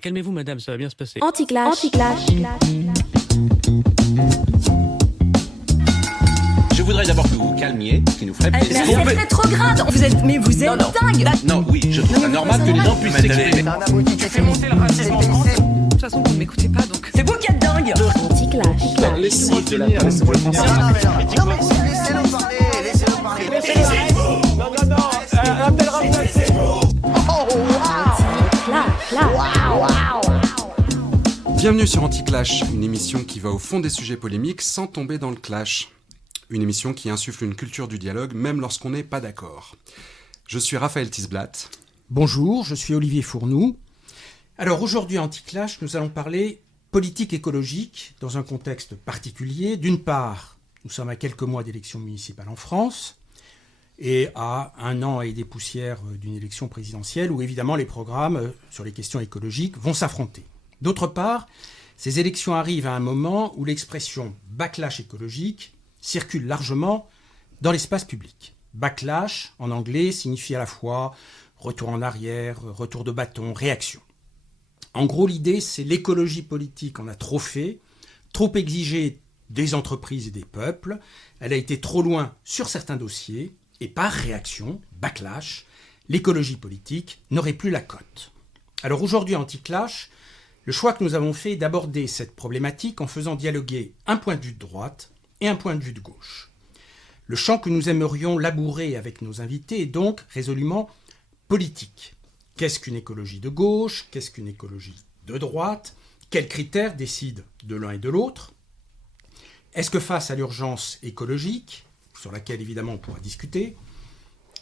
Calmez-vous, madame, ça va bien se passer. Anti-clash. Je voudrais d'abord que vous vous calmiez, ce qui nous ferait plaisir. C'est rétrograde. Vous êtes dingue. Non, oui, je trouve ça normal que les gens puissent s'exprimer. Tu fais monter le racisme en France. De toute façon, vous ne m'écoutez pas, donc... C'est vous qui êtes dingue. Anti-clash. Laissez-moi finir, laissez-moi finir. Non, mais laissez-le parler, Bienvenue sur Anti-Clash, une émission qui va au fond des sujets polémiques sans tomber dans le clash. Une émission qui insuffle une culture du dialogue, même lorsqu'on n'est pas d'accord. Je suis Raphaël Tisblatt. Bonjour, je suis Olivier Fournoux. Alors aujourd'hui à Anti-Clash, nous allons parler politique écologique dans un contexte particulier. D'une part, nous sommes à quelques mois d'élections municipales en France et à 1 an et des poussières d'une élection présidentielle où évidemment les programmes sur les questions écologiques vont s'affronter. D'autre part, ces élections arrivent à un moment où l'expression « backlash écologique » circule largement dans l'espace public. Backlash, en anglais, signifie à la fois retour en arrière, retour de bâton, réaction. En gros, l'idée, c'est l'écologie politique en a trop fait, trop exigé des entreprises et des peuples. Elle a été trop loin sur certains dossiers et par réaction, backlash, l'écologie politique n'aurait plus la cote. Alors aujourd'hui, Anti-Clash, le choix que nous avons fait est d'aborder cette problématique en faisant dialoguer un point de vue de droite et un point de vue de gauche. Le champ que nous aimerions labourer avec nos invités est donc résolument politique. Qu'est-ce qu'une écologie de gauche? Qu'est-ce qu'une écologie de droite? Quels critères décident de l'un et de l'autre? Est-ce que face à l'urgence écologique, sur laquelle évidemment on pourra discuter,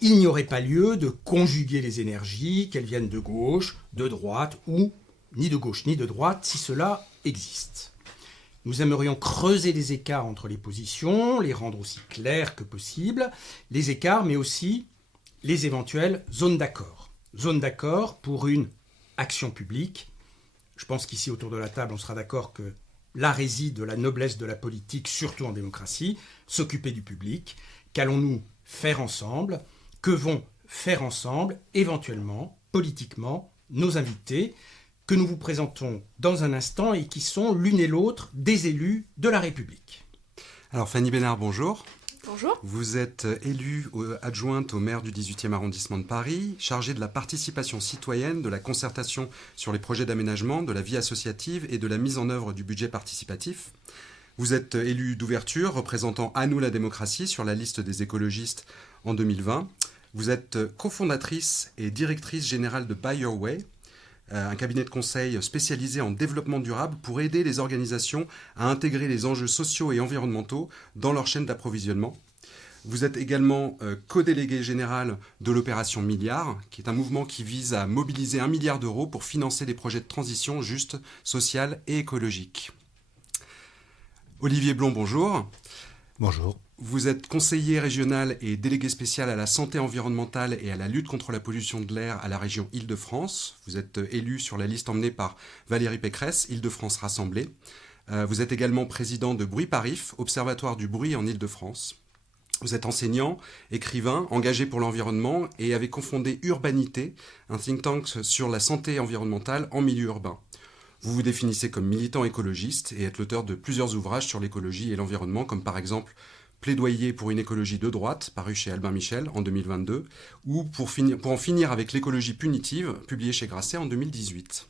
il n'y aurait pas lieu de conjuguer les énergies, qu'elles viennent de gauche, de droite ou ni de gauche ni de droite, si cela existe? Nous aimerions creuser les écarts entre les positions, les rendre aussi clairs que possible, les écarts mais aussi les éventuelles zones d'accord. Zones d'accord pour une action publique. Je pense qu'ici autour de la table on sera d'accord que là réside la noblesse de la politique, surtout en démocratie, s'occuper du public. Qu'allons-nous faire ensemble? Que vont faire ensemble, éventuellement, politiquement, nos invités, que nous vous présentons dans un instant et qui sont l'une et l'autre des élus de la République. Alors Fanny Bénard, bonjour. Bonjour. Vous êtes élue adjointe au maire du 18e arrondissement de Paris, chargée de la participation citoyenne, de la concertation sur les projets d'aménagement, de la vie associative et de la mise en œuvre du budget participatif. Vous êtes élue d'ouverture, représentant À nous la démocratie sur la liste des écologistes en 2020. Vous êtes cofondatrice et directrice générale de Buy Your Way, un cabinet de conseil spécialisé en développement durable pour aider les organisations à intégrer les enjeux sociaux et environnementaux dans leur chaîne d'approvisionnement. Vous êtes également co-délégué général de l'opération Milliard, qui est un mouvement qui vise à mobiliser 1 milliard d'euros pour financer des projets de transition juste, sociale et écologique. Olivier Blond, bonjour. Bonjour. Vous êtes conseiller régional et délégué spécial à la santé environnementale et à la lutte contre la pollution de l'air à la région Île-de-France. Vous êtes élu sur la liste emmenée par Valérie Pécresse, Île-de-France Rassemblée. Vous êtes également président de Bruit Parif, observatoire du bruit en Île-de-France. Vous êtes enseignant, écrivain, engagé pour l'environnement et avez cofondé Urbanité, un think tank sur la santé environnementale en milieu urbain. Vous vous définissez comme militant écologiste et êtes l'auteur de plusieurs ouvrages sur l'écologie et l'environnement, comme par exemple Plaidoyer pour une écologie de droite, paru chez Albin Michel en 2022, ou pour en finir avec l'écologie punitive, publié chez Grasset en 2018.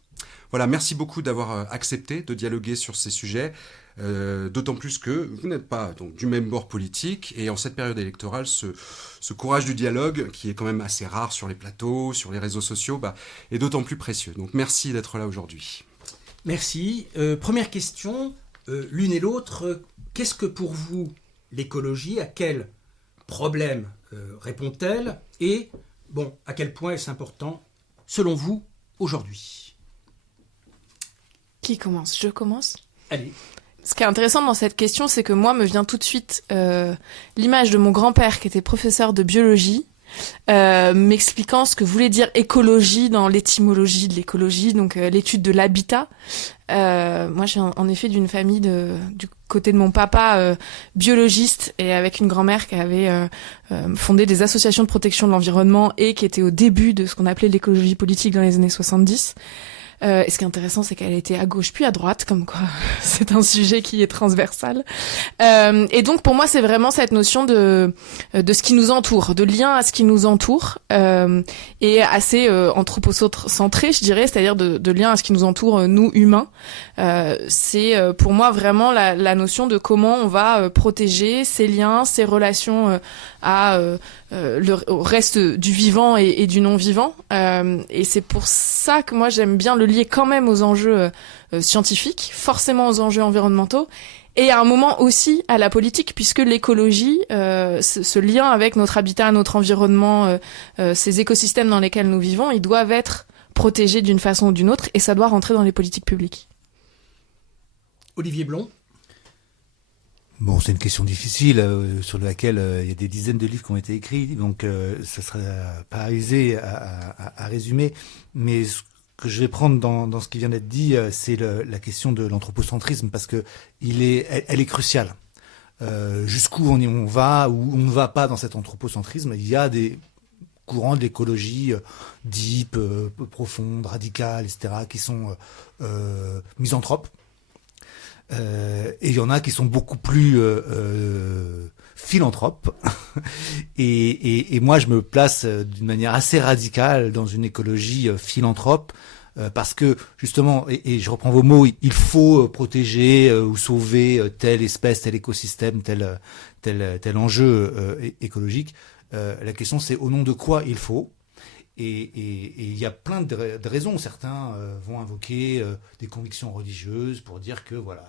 Voilà, merci beaucoup d'avoir accepté de dialoguer sur ces sujets, d'autant plus que vous n'êtes pas donc, du même bord politique, et en cette période électorale, ce courage du dialogue, qui est quand même assez rare sur les plateaux, sur les réseaux sociaux, est d'autant plus précieux. Donc merci d'être là aujourd'hui. Merci. Première question, l'une et l'autre, qu'est-ce que pour vous l'écologie, à quel problème répond-elle et à quel point est-ce important, selon vous, aujourd'hui? Qui commence? Je commence? Allez. Ce qui est intéressant dans cette question, c'est que moi me vient tout de suite l'image de mon grand-père qui était professeur de biologie, m'expliquant ce que voulait dire écologie dans l'étymologie de l'écologie, donc l'étude de l'habitat. Moi, j'ai en effet d'une famille du côté de mon papa biologiste et avec une grand-mère qui avait fondé des associations de protection de l'environnement et qui était au début de ce qu'on appelait l'écologie politique dans les années 70. Et ce qui est intéressant, c'est qu'elle était à gauche puis à droite, comme quoi c'est un sujet qui est transversal. Et donc pour moi, c'est vraiment cette notion de ce qui nous entoure, de lien à ce qui nous entoure, et assez anthropocentré, je dirais, c'est-à-dire de lien à ce qui nous entoure, nous humains. C'est pour moi vraiment la notion de comment on va protéger ces liens, ces relations au reste du vivant et du non-vivant. Et c'est pour ça que moi j'aime bien le lier quand même aux enjeux scientifiques, forcément aux enjeux environnementaux, et à un moment aussi à la politique, puisque l'écologie, ce lien avec notre habitat, notre environnement, ces écosystèmes dans lesquels nous vivons, ils doivent être protégés d'une façon ou d'une autre, et ça doit rentrer dans les politiques publiques. Olivier Blond. Bon, c'est une question difficile sur laquelle il y a des dizaines de livres qui ont été écrits, donc ce serait pas aisé à résumer. Mais ce que je vais prendre dans ce qui vient d'être dit, c'est la question de l'anthropocentrisme, parce que elle est cruciale. Jusqu'où on va ou on ne va pas dans cet anthropocentrisme. Il y a des courants de l'écologie deep, profonde, radicale, etc., qui sont misanthropes. Et il y en a qui sont beaucoup plus philanthropes. et moi, je me place d'une manière assez radicale dans une écologie philanthrope, parce que justement, et je reprends vos mots, il faut protéger ou sauver telle espèce, tel écosystème, tel enjeu écologique. La question, c'est au nom de quoi il faut. Et il y a plein de raisons. Certains vont invoquer des convictions religieuses pour dire que voilà,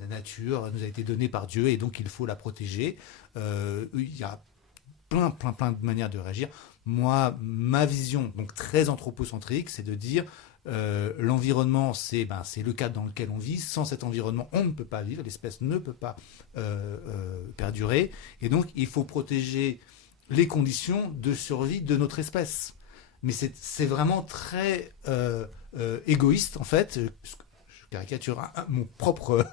la nature nous a été donnée par Dieu et donc il faut la protéger. Il y a plein de manières de réagir. Moi, ma vision, donc très anthropocentrique, c'est de dire l'environnement, c'est le cadre dans lequel on vit. Sans cet environnement, on ne peut pas vivre. L'espèce ne peut pas perdurer. Et donc, il faut protéger les conditions de survie de notre espèce. Mais c'est vraiment très égoïste, en fait. Je caricature mon propre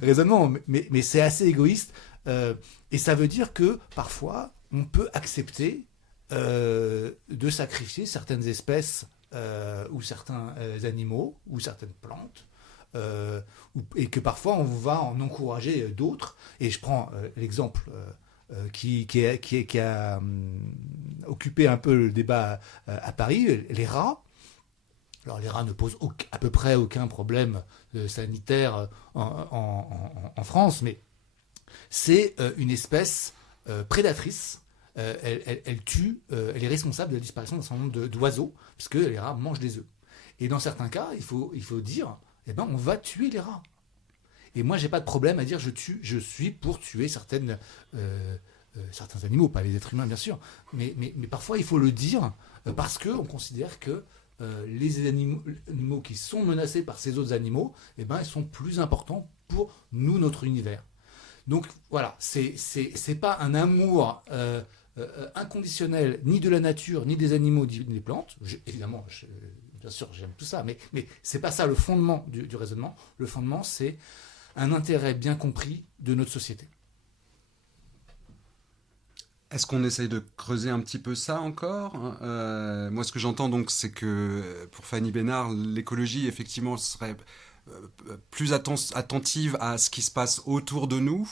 raisonnement, mais c'est assez égoïste. Et ça veut dire que, parfois, on peut accepter de sacrifier certaines espèces ou certains animaux ou certaines plantes, et que parfois, on va en encourager d'autres. Et je prends l'exemple qui a occupé un peu le débat à Paris, les rats. Alors les rats ne posent à peu près aucun problème sanitaire en France, mais c'est une espèce prédatrice. Elle tue, elle est responsable de la disparition d'un certain nombre d'oiseaux, puisque les rats mangent des œufs. Et dans certains cas, il faut dire, on va tuer les rats. Et moi, j'ai pas de problème à dire je suis pour tuer certains animaux, pas les êtres humains bien sûr, mais parfois il faut le dire parce que on considère que les animaux qui sont menacés par ces autres animaux, ils sont plus importants pour nous, notre univers. Donc voilà, c'est pas un amour inconditionnel ni de la nature, ni des animaux, ni des plantes. Évidemment, bien sûr, j'aime tout ça, mais c'est pas ça le fondement du raisonnement. Le fondement, c'est un intérêt bien compris de notre société. Est-ce qu'on essaye de creuser un petit peu ça encore ? Moi, ce que j'entends donc, c'est que pour Fanny Bénard, l'écologie, effectivement, serait plus attentive à ce qui se passe autour de nous,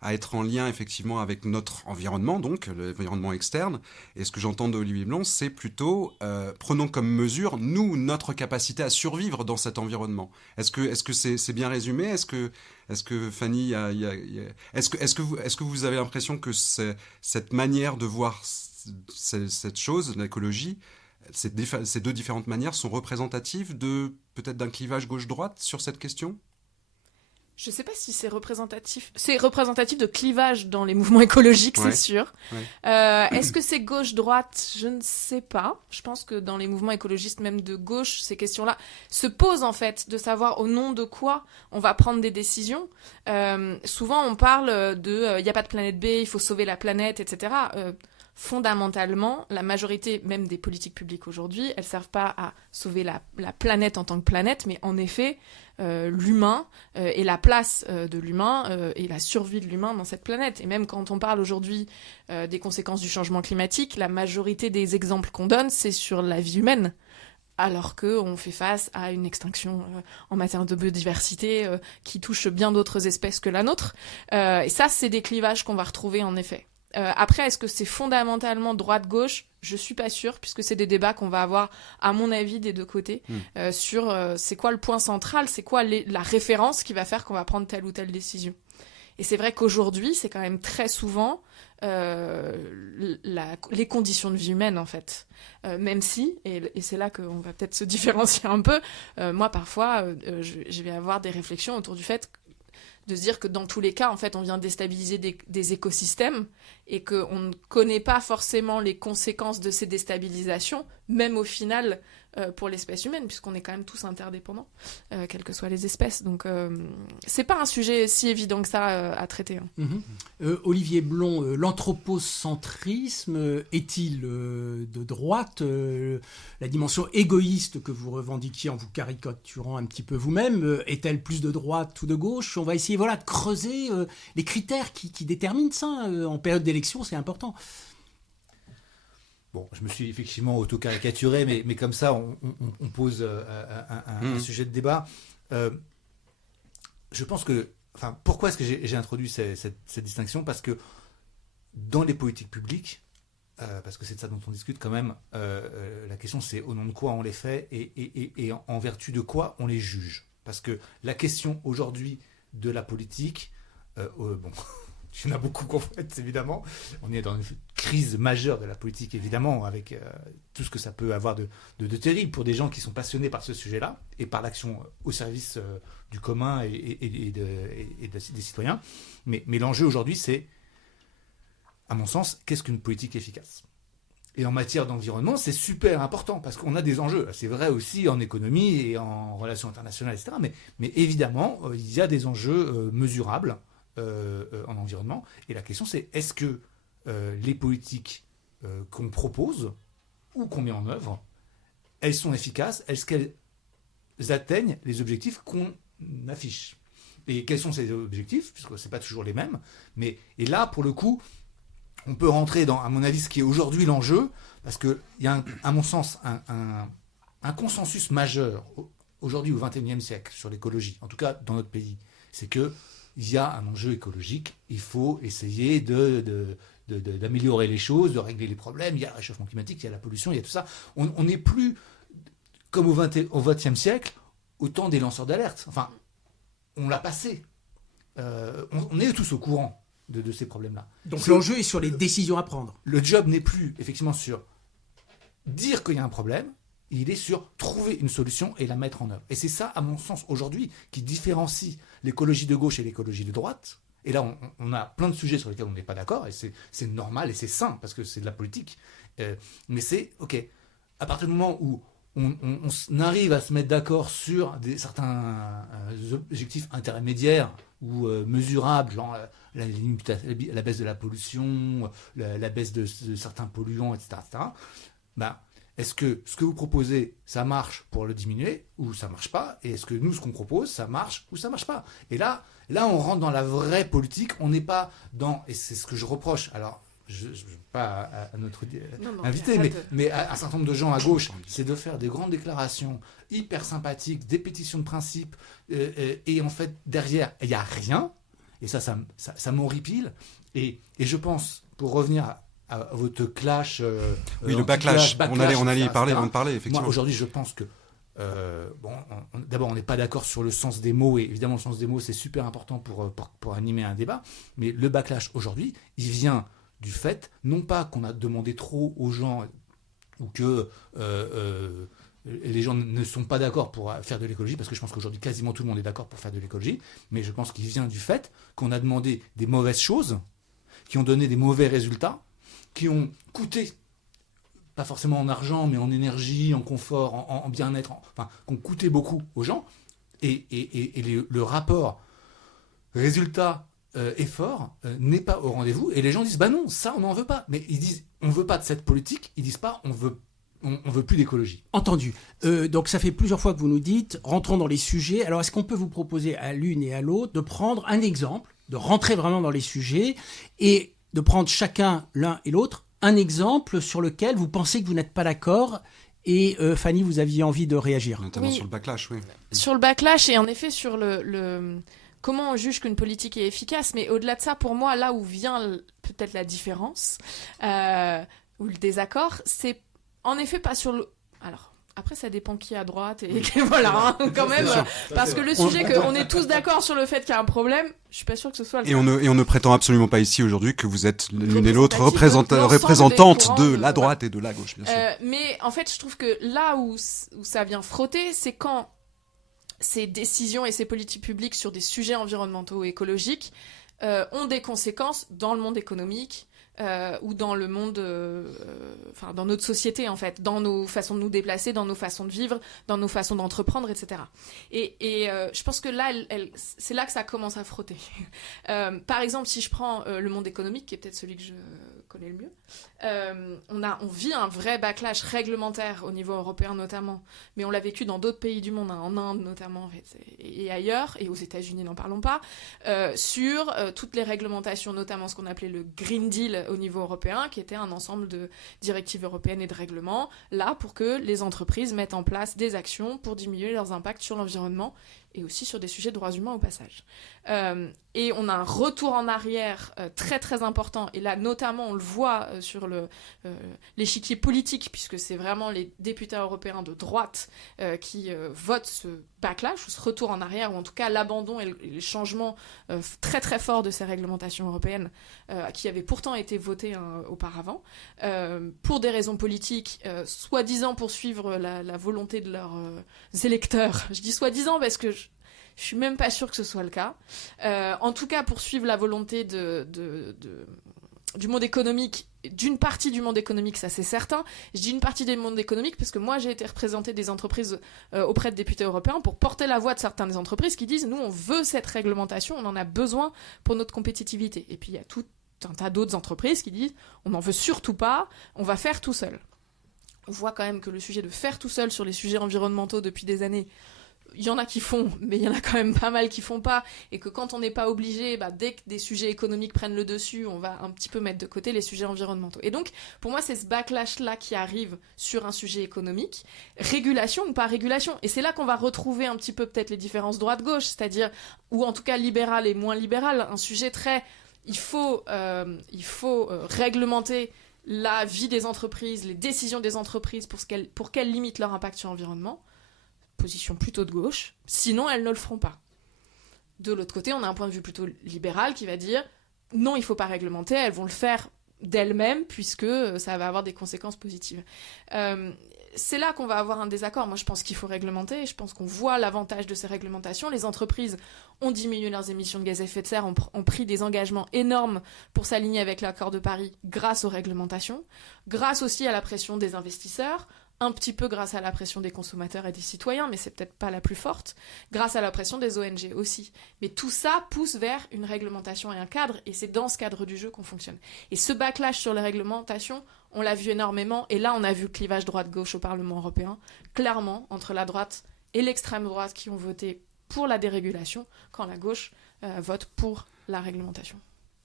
à être en lien effectivement avec notre environnement, donc l'environnement externe. Et ce que j'entends d'Olivier Blond, c'est plutôt prenons comme mesure, nous, notre capacité à survivre dans cet environnement. Est-ce que c'est bien résumé ? Est-ce que Fanny, est-ce que vous avez l'impression que cette manière de voir cette chose, l'écologie, ces deux différentes manières sont représentatives peut-être d'un clivage gauche-droite sur cette question ? Je ne sais pas si c'est représentatif. C'est représentatif de clivage dans les mouvements écologiques, ouais, c'est sûr. Ouais. Est-ce que c'est gauche-droite ? Je ne sais pas. Je pense que dans les mouvements écologistes, même de gauche, ces questions-là se posent en fait, de savoir au nom de quoi on va prendre des décisions. Souvent, on parle de « il n'y a pas de planète B, il faut sauver la planète », etc. Fondamentalement, la majorité même des politiques publiques aujourd'hui, elles ne servent pas à sauver la planète en tant que planète, mais en effet, l'humain et la place de l'humain et la survie de l'humain dans cette planète. Et même quand on parle aujourd'hui des conséquences du changement climatique, la majorité des exemples qu'on donne, c'est sur la vie humaine. alors qu'on fait face à une extinction en matière de biodiversité qui touche bien d'autres espèces que la nôtre. Et ça, c'est des clivages qu'on va retrouver en effet. Après, est-ce que c'est fondamentalement droite-gauche ? Je suis pas sûre, puisque c'est des débats qu'on va avoir, à mon avis, des deux côtés, sur c'est quoi le point central, c'est quoi la référence qui va faire qu'on va prendre telle ou telle décision. Et c'est vrai qu'aujourd'hui, c'est quand même très souvent les conditions de vie humaines, en fait. Même si, et c'est là qu'on va peut-être se différencier un peu, moi, parfois, je vais avoir des réflexions autour du fait de se dire que dans tous les cas, en fait, on vient déstabiliser des écosystèmes et qu'on ne connaît pas forcément les conséquences de ces déstabilisations, même au final, pour l'espèce humaine, puisqu'on est quand même tous interdépendants, quelles que soient les espèces. Donc, c'est pas un sujet si évident que ça à traiter. Olivier Blon, l'anthropocentrisme est-il de droite ? La dimension égoïste que vous revendiquiez en vous caricaturant un petit peu vous-même, est-elle plus de droite ou de gauche ? On va essayer de creuser les critères qui déterminent ça. En période d'élection, c'est important. Bon, je me suis effectivement auto-caricaturé, mais comme ça, on pose un sujet de débat. Je pense que... pourquoi est-ce que j'ai introduit cette distinction ? Parce que dans les politiques publiques, parce que c'est de ça dont on discute quand même, la question c'est au nom de quoi on les fait et en vertu de quoi on les juge. Parce que la question aujourd'hui de la politique... Il y en a beaucoup qu'on fait, évidemment. On est dans une crise majeure de la politique, évidemment, avec tout ce que ça peut avoir de terrible pour des gens qui sont passionnés par ce sujet-là et par l'action au service du commun et des citoyens. Mais l'enjeu aujourd'hui, c'est, à mon sens, qu'est-ce qu'une politique efficace ? Et en matière d'environnement, c'est super important parce qu'on a des enjeux. C'est vrai aussi en économie et en relations internationales, etc. Mais évidemment, il y a des enjeux mesurables en environnement. Et la question, c'est est-ce que les politiques qu'on propose ou qu'on met en œuvre, elles sont efficaces ? Est-ce qu'elles atteignent les objectifs qu'on affiche ? Et quels sont ces objectifs ? Puisque ce n'est pas toujours les mêmes. Et là, pour le coup, on peut rentrer dans, à mon avis, ce qui est aujourd'hui l'enjeu, parce qu'il y a, à mon sens, un consensus majeur aujourd'hui au XXIe siècle sur l'écologie, en tout cas dans notre pays. C'est que il y a un enjeu écologique, il faut essayer d'améliorer les choses, de régler les problèmes, il y a le réchauffement climatique, il y a la pollution, il y a tout ça. On n'est plus, comme au XXe siècle, au temps des lanceurs d'alerte. Enfin, on l'a passé. On est tous au courant de ces problèmes-là. Donc l'enjeu est sur les décisions à prendre. Le job n'est plus, effectivement, sur dire qu'il y a un problème, il est sur trouver une solution et la mettre en œuvre. Et c'est ça, à mon sens, aujourd'hui, qui différencie l'écologie de gauche et l'écologie de droite. Et là, on a plein de sujets sur lesquels on n'est pas d'accord, et c'est normal et c'est sain, parce que c'est de la politique. Mais c'est, OK, à partir du moment où on arrive à se mettre d'accord sur certains objectifs intermédiaires ou mesurables, genre la baisse de la pollution, la baisse de certains polluants, etc., est-ce que ce que vous proposez, ça marche pour le diminuer ou ça marche pas ? Et est-ce que nous, ce qu'on propose, ça marche ou ça marche pas ? Et là, on rentre dans la vraie politique. On n'est pas dans... Et c'est ce que je reproche. Alors, je pas à notre invité, mais à un certain nombre de gens à gauche, c'est de faire des grandes déclarations hyper sympathiques, des pétitions de principe, et en fait, derrière, il n'y a rien. Et ça m'horripile. Et je pense, pour revenir à votre clash... oui, le backlash. On allait y parler avant de parler, effectivement. Moi, aujourd'hui, je pense que... d'abord, on n'est pas d'accord sur le sens des mots, et évidemment, le sens des mots, c'est super important pour animer un débat, mais le backlash, aujourd'hui, il vient du fait, non pas qu'on a demandé trop aux gens, ou que les gens ne sont pas d'accord pour faire de l'écologie, parce que je pense qu'aujourd'hui, quasiment tout le monde est d'accord pour faire de l'écologie, mais je pense qu'il vient du fait qu'on a demandé des mauvaises choses, qui ont donné des mauvais résultats, qui ont coûté, pas forcément en argent, mais en énergie, en confort, en bien-être, qui ont coûté beaucoup aux gens. Et le rapport résultat-effort n'est pas au rendez-vous. Et les gens disent, non, ça, on n'en veut pas. Mais ils disent, on ne veut pas de cette politique. Ils disent pas, on veut plus d'écologie. Entendu. Donc ça fait plusieurs fois que vous nous dites, rentrons dans les sujets. Alors est-ce qu'on peut vous proposer à l'une et à l'autre de prendre un exemple, de rentrer vraiment dans les sujets et de prendre chacun, l'un et l'autre, un exemple sur lequel vous pensez que vous n'êtes pas d'accord Et Fanny, vous aviez envie de réagir. Notamment Oui. sur le backlash, oui. Sur le backlash et en effet sur le comment on juge qu'une politique est efficace, mais au-delà de ça, pour moi, là où vient peut-être la différence ou le désaccord, c'est en effet pas sur le... Alors, après, ça dépend qui est à droite et voilà, hein, quand même, parce que le sujet qu'on est tous d'accord sur le fait qu'il y a un problème, je suis pas sûre que ce soit le Et cas. on ne prétend absolument pas ici aujourd'hui que vous êtes l'une et l'autre Représentative de l'ensemble représentante des courants de de- la droite et de la gauche, bien sûr. Mais en fait, je trouve que là où ça vient frotter, c'est quand ces décisions et ces politiques publiques sur des sujets environnementaux et écologiques ont des conséquences dans le monde économique ou dans le monde, enfin dans notre société en fait, dans nos façons de nous déplacer, dans nos façons de vivre, dans nos façons d'entreprendre, etc. Et je pense que là, c'est là que ça commence à frotter. Par exemple, si je prends le monde économique, qui est peut-être celui que je connais le mieux, on vit un vrai backlash réglementaire au niveau européen notamment, mais on l'a vécu dans d'autres pays du monde, hein, en Inde notamment en fait, et ailleurs, et aux États-Unis, n'en parlons pas, sur toutes les réglementations, notamment ce qu'on appelait le Green Deal au niveau européen, qui était un ensemble de directives européennes et de règlements, là pour que les entreprises mettent en place des actions pour diminuer leurs impacts sur l'environnement et aussi sur des sujets de droits humains au passage. Et on a un retour en arrière très très important, et là notamment on le voit sur l'échiquier politique, puisque c'est vraiment les députés européens de droite qui votent ce backlash, ou ce retour en arrière, ou en tout cas l'abandon et les changements très très forts de ces réglementations européennes qui avaient pourtant été votées auparavant, pour des raisons politiques, soi-disant pour suivre la volonté de leurs électeurs. Je dis soi-disant parce que je suis même pas sûre que ce soit le cas. En tout cas, pour suivre la volonté du monde économique, d'une partie du monde économique, ça c'est certain. Je dis une partie du monde économique parce que moi j'ai été représentée des entreprises auprès de députés européens pour porter la voix de certaines entreprises qui disent nous on veut cette réglementation, on en a besoin pour notre compétitivité. Et puis il y a tout un tas d'autres entreprises qui disent on n'en veut surtout pas, on va faire tout seul. On voit quand même que le sujet de faire tout seul sur les sujets environnementaux depuis des années, il y en a qui font, mais il y en a quand même pas mal qui font pas, et que quand on n'est pas obligé, dès que des sujets économiques prennent le dessus, on va un petit peu mettre de côté les sujets environnementaux. Et donc, pour moi, c'est ce backlash-là qui arrive sur un sujet économique, régulation ou pas régulation. Et c'est là qu'on va retrouver un petit peu peut-être les différences droite-gauche, c'est-à-dire, ou en tout cas libéral et moins libéral, un sujet très... Il faut réglementer la vie des entreprises, les décisions des entreprises pour qu'elles limitent leur impact sur l'environnement. Position plutôt de gauche, sinon elles ne le feront pas. De l'autre côté, on a un point de vue plutôt libéral qui va dire non, il ne faut pas réglementer, elles vont le faire d'elles-mêmes puisque ça va avoir des conséquences positives. C'est là qu'on va avoir un désaccord. Moi, je pense qu'il faut réglementer. Je pense qu'on voit l'avantage de ces réglementations. Les entreprises ont diminué leurs émissions de gaz à effet de serre, ont pris des engagements énormes pour s'aligner avec l'accord de Paris grâce aux réglementations, grâce aussi à la pression des investisseurs, un petit peu grâce à la pression des consommateurs et des citoyens, mais c'est peut-être pas la plus forte, grâce à la pression des ONG aussi. Mais tout ça pousse vers une réglementation et un cadre, et c'est dans ce cadre du jeu qu'on fonctionne. Et ce backlash sur les réglementations, on l'a vu énormément, et là on a vu le clivage droite-gauche au Parlement européen, clairement, entre la droite et l'extrême droite qui ont voté pour la dérégulation, quand la gauche vote pour la réglementation.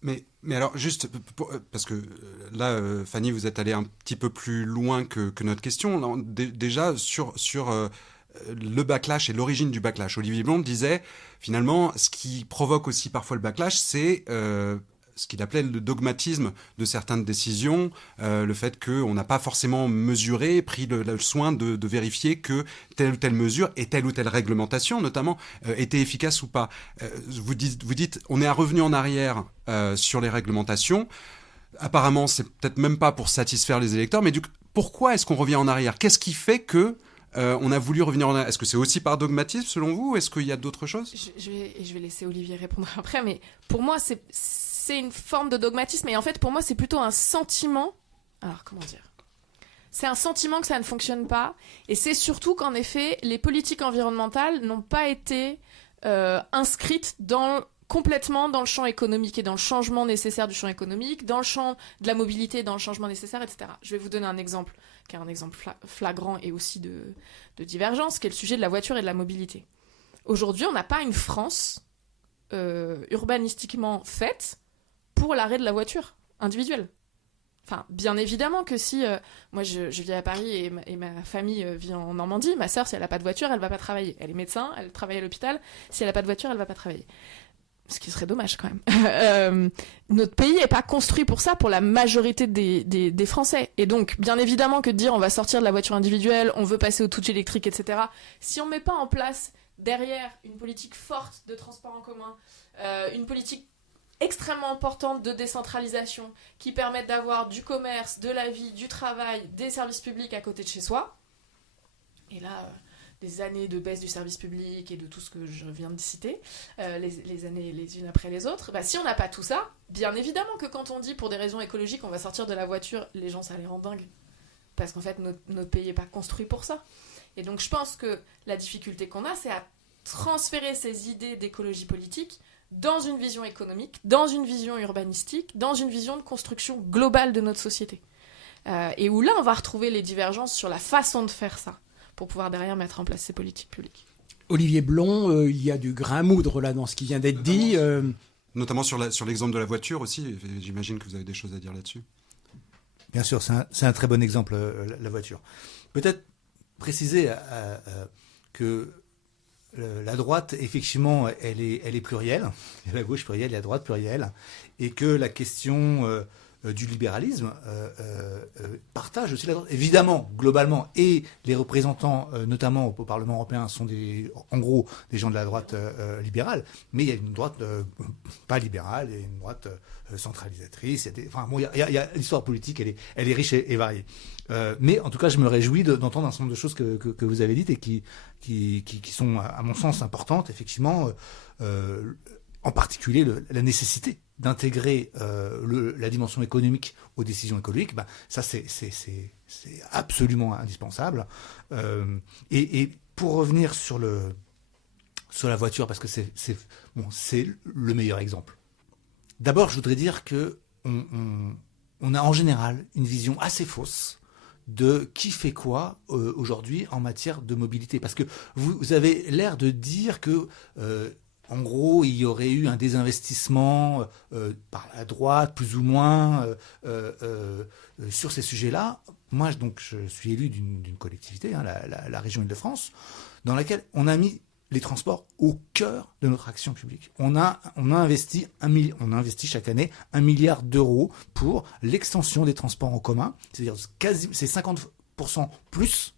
Mais alors, juste, parce que là, Fanny, vous êtes allée un petit peu plus loin que notre question. Là, déjà, sur le backlash et l'origine du backlash, Olivier Blonde disait, finalement, ce qui provoque aussi parfois le backlash, c'est ce qu'il appelait le dogmatisme de certaines décisions, le fait qu'on n'a pas forcément mesuré, pris le soin de vérifier que telle ou telle mesure et telle ou telle réglementation, notamment, était efficace ou pas. Vous dites, on est revenu en arrière sur les réglementations. Apparemment, c'est peut-être même pas pour satisfaire les électeurs, mais pourquoi est-ce qu'on revient en arrière ? Qu'est-ce qui fait que on a voulu revenir en arrière ? Est-ce que c'est aussi par dogmatisme, selon vous, ou est-ce qu'il y a d'autres choses ? Je vais laisser Olivier répondre après, mais pour moi, c'est une forme de dogmatisme, et en fait, pour moi, c'est plutôt un sentiment... Alors, comment dire ? C'est un sentiment que ça ne fonctionne pas, et c'est surtout qu'en effet, les politiques environnementales n'ont pas été inscrites complètement dans le champ économique et dans le changement nécessaire du champ économique, dans le champ de la mobilité, dans le changement nécessaire, etc. Je vais vous donner un exemple, qui est un exemple flagrant et aussi de divergence, qui est le sujet de la voiture et de la mobilité. Aujourd'hui, on n'a pas une France urbanistiquement faite pour l'arrêt de la voiture individuelle. Enfin, bien évidemment que si moi je vis à Paris et ma famille vit en Normandie, ma sœur, si elle n'a pas de voiture, elle va pas travailler. Elle est médecin, elle travaille à l'hôpital. Si elle n'a pas de voiture, elle va pas travailler. Ce qui serait dommage quand même. Notre pays n'est pas construit pour ça, pour la majorité des Français. Et donc, bien évidemment que de dire on va sortir de la voiture individuelle, on veut passer au tout électrique, etc. Si on met pas en place derrière une politique forte de transport en commun, une politique extrêmement importante de décentralisation qui permettent d'avoir du commerce, de la vie, du travail, des services publics à côté de chez soi. Et là, des années de baisse du service public et de tout ce que je viens de citer, les années les unes après les autres, si on n'a pas tout ça, bien évidemment que quand on dit pour des raisons écologiques on va sortir de la voiture, les gens ça les rend dingues. Parce qu'en fait notre pays n'est pas construit pour ça. Et donc je pense que la difficulté qu'on a, c'est à transférer ces idées d'écologie politique dans une vision économique, dans une vision urbanistique, dans une vision de construction globale de notre société. Et où là, on va retrouver les divergences sur la façon de faire ça, pour pouvoir derrière mettre en place ces politiques publiques. Olivier Blon, il y a du grain à moudre là dans ce qui vient d'être dit. Notamment sur l'exemple de la voiture aussi, j'imagine que vous avez des choses à dire là-dessus. Bien sûr, c'est un très bon exemple, la voiture. Peut-être préciser que la droite, effectivement, elle est plurielle. Il y a la gauche plurielle, il y a la droite plurielle. Et que la question du libéralisme partage aussi la droite. Évidemment, globalement, et les représentants, notamment au Parlement européen, sont en gros des gens de la droite libérale. Mais il y a une droite pas libérale, il y a une droite centralisatrice. Il y a l'histoire politique, elle est riche et variée. Mais en tout cas, je me réjouis d'entendre un certain nombre de choses que vous avez dites et qui sont, à mon sens, importantes, effectivement, en particulier la nécessité d'intégrer la dimension économique aux décisions écologiques. Ça, c'est absolument indispensable. Et pour revenir sur la voiture, parce que c'est le meilleur exemple. D'abord, je voudrais dire que on a en général une vision assez fausse de qui fait quoi aujourd'hui en matière de mobilité. Parce que vous avez l'air de dire que, en gros, il y aurait eu un désinvestissement par la droite, plus ou moins, sur ces sujets-là. Moi, donc, je suis élu d'une collectivité, la région Île-de-France, dans laquelle on a mis les transports au cœur de notre action publique. On a investi chaque année 1 milliard d'euros pour l'extension des transports en commun, c'est-à-dire c'est 50% plus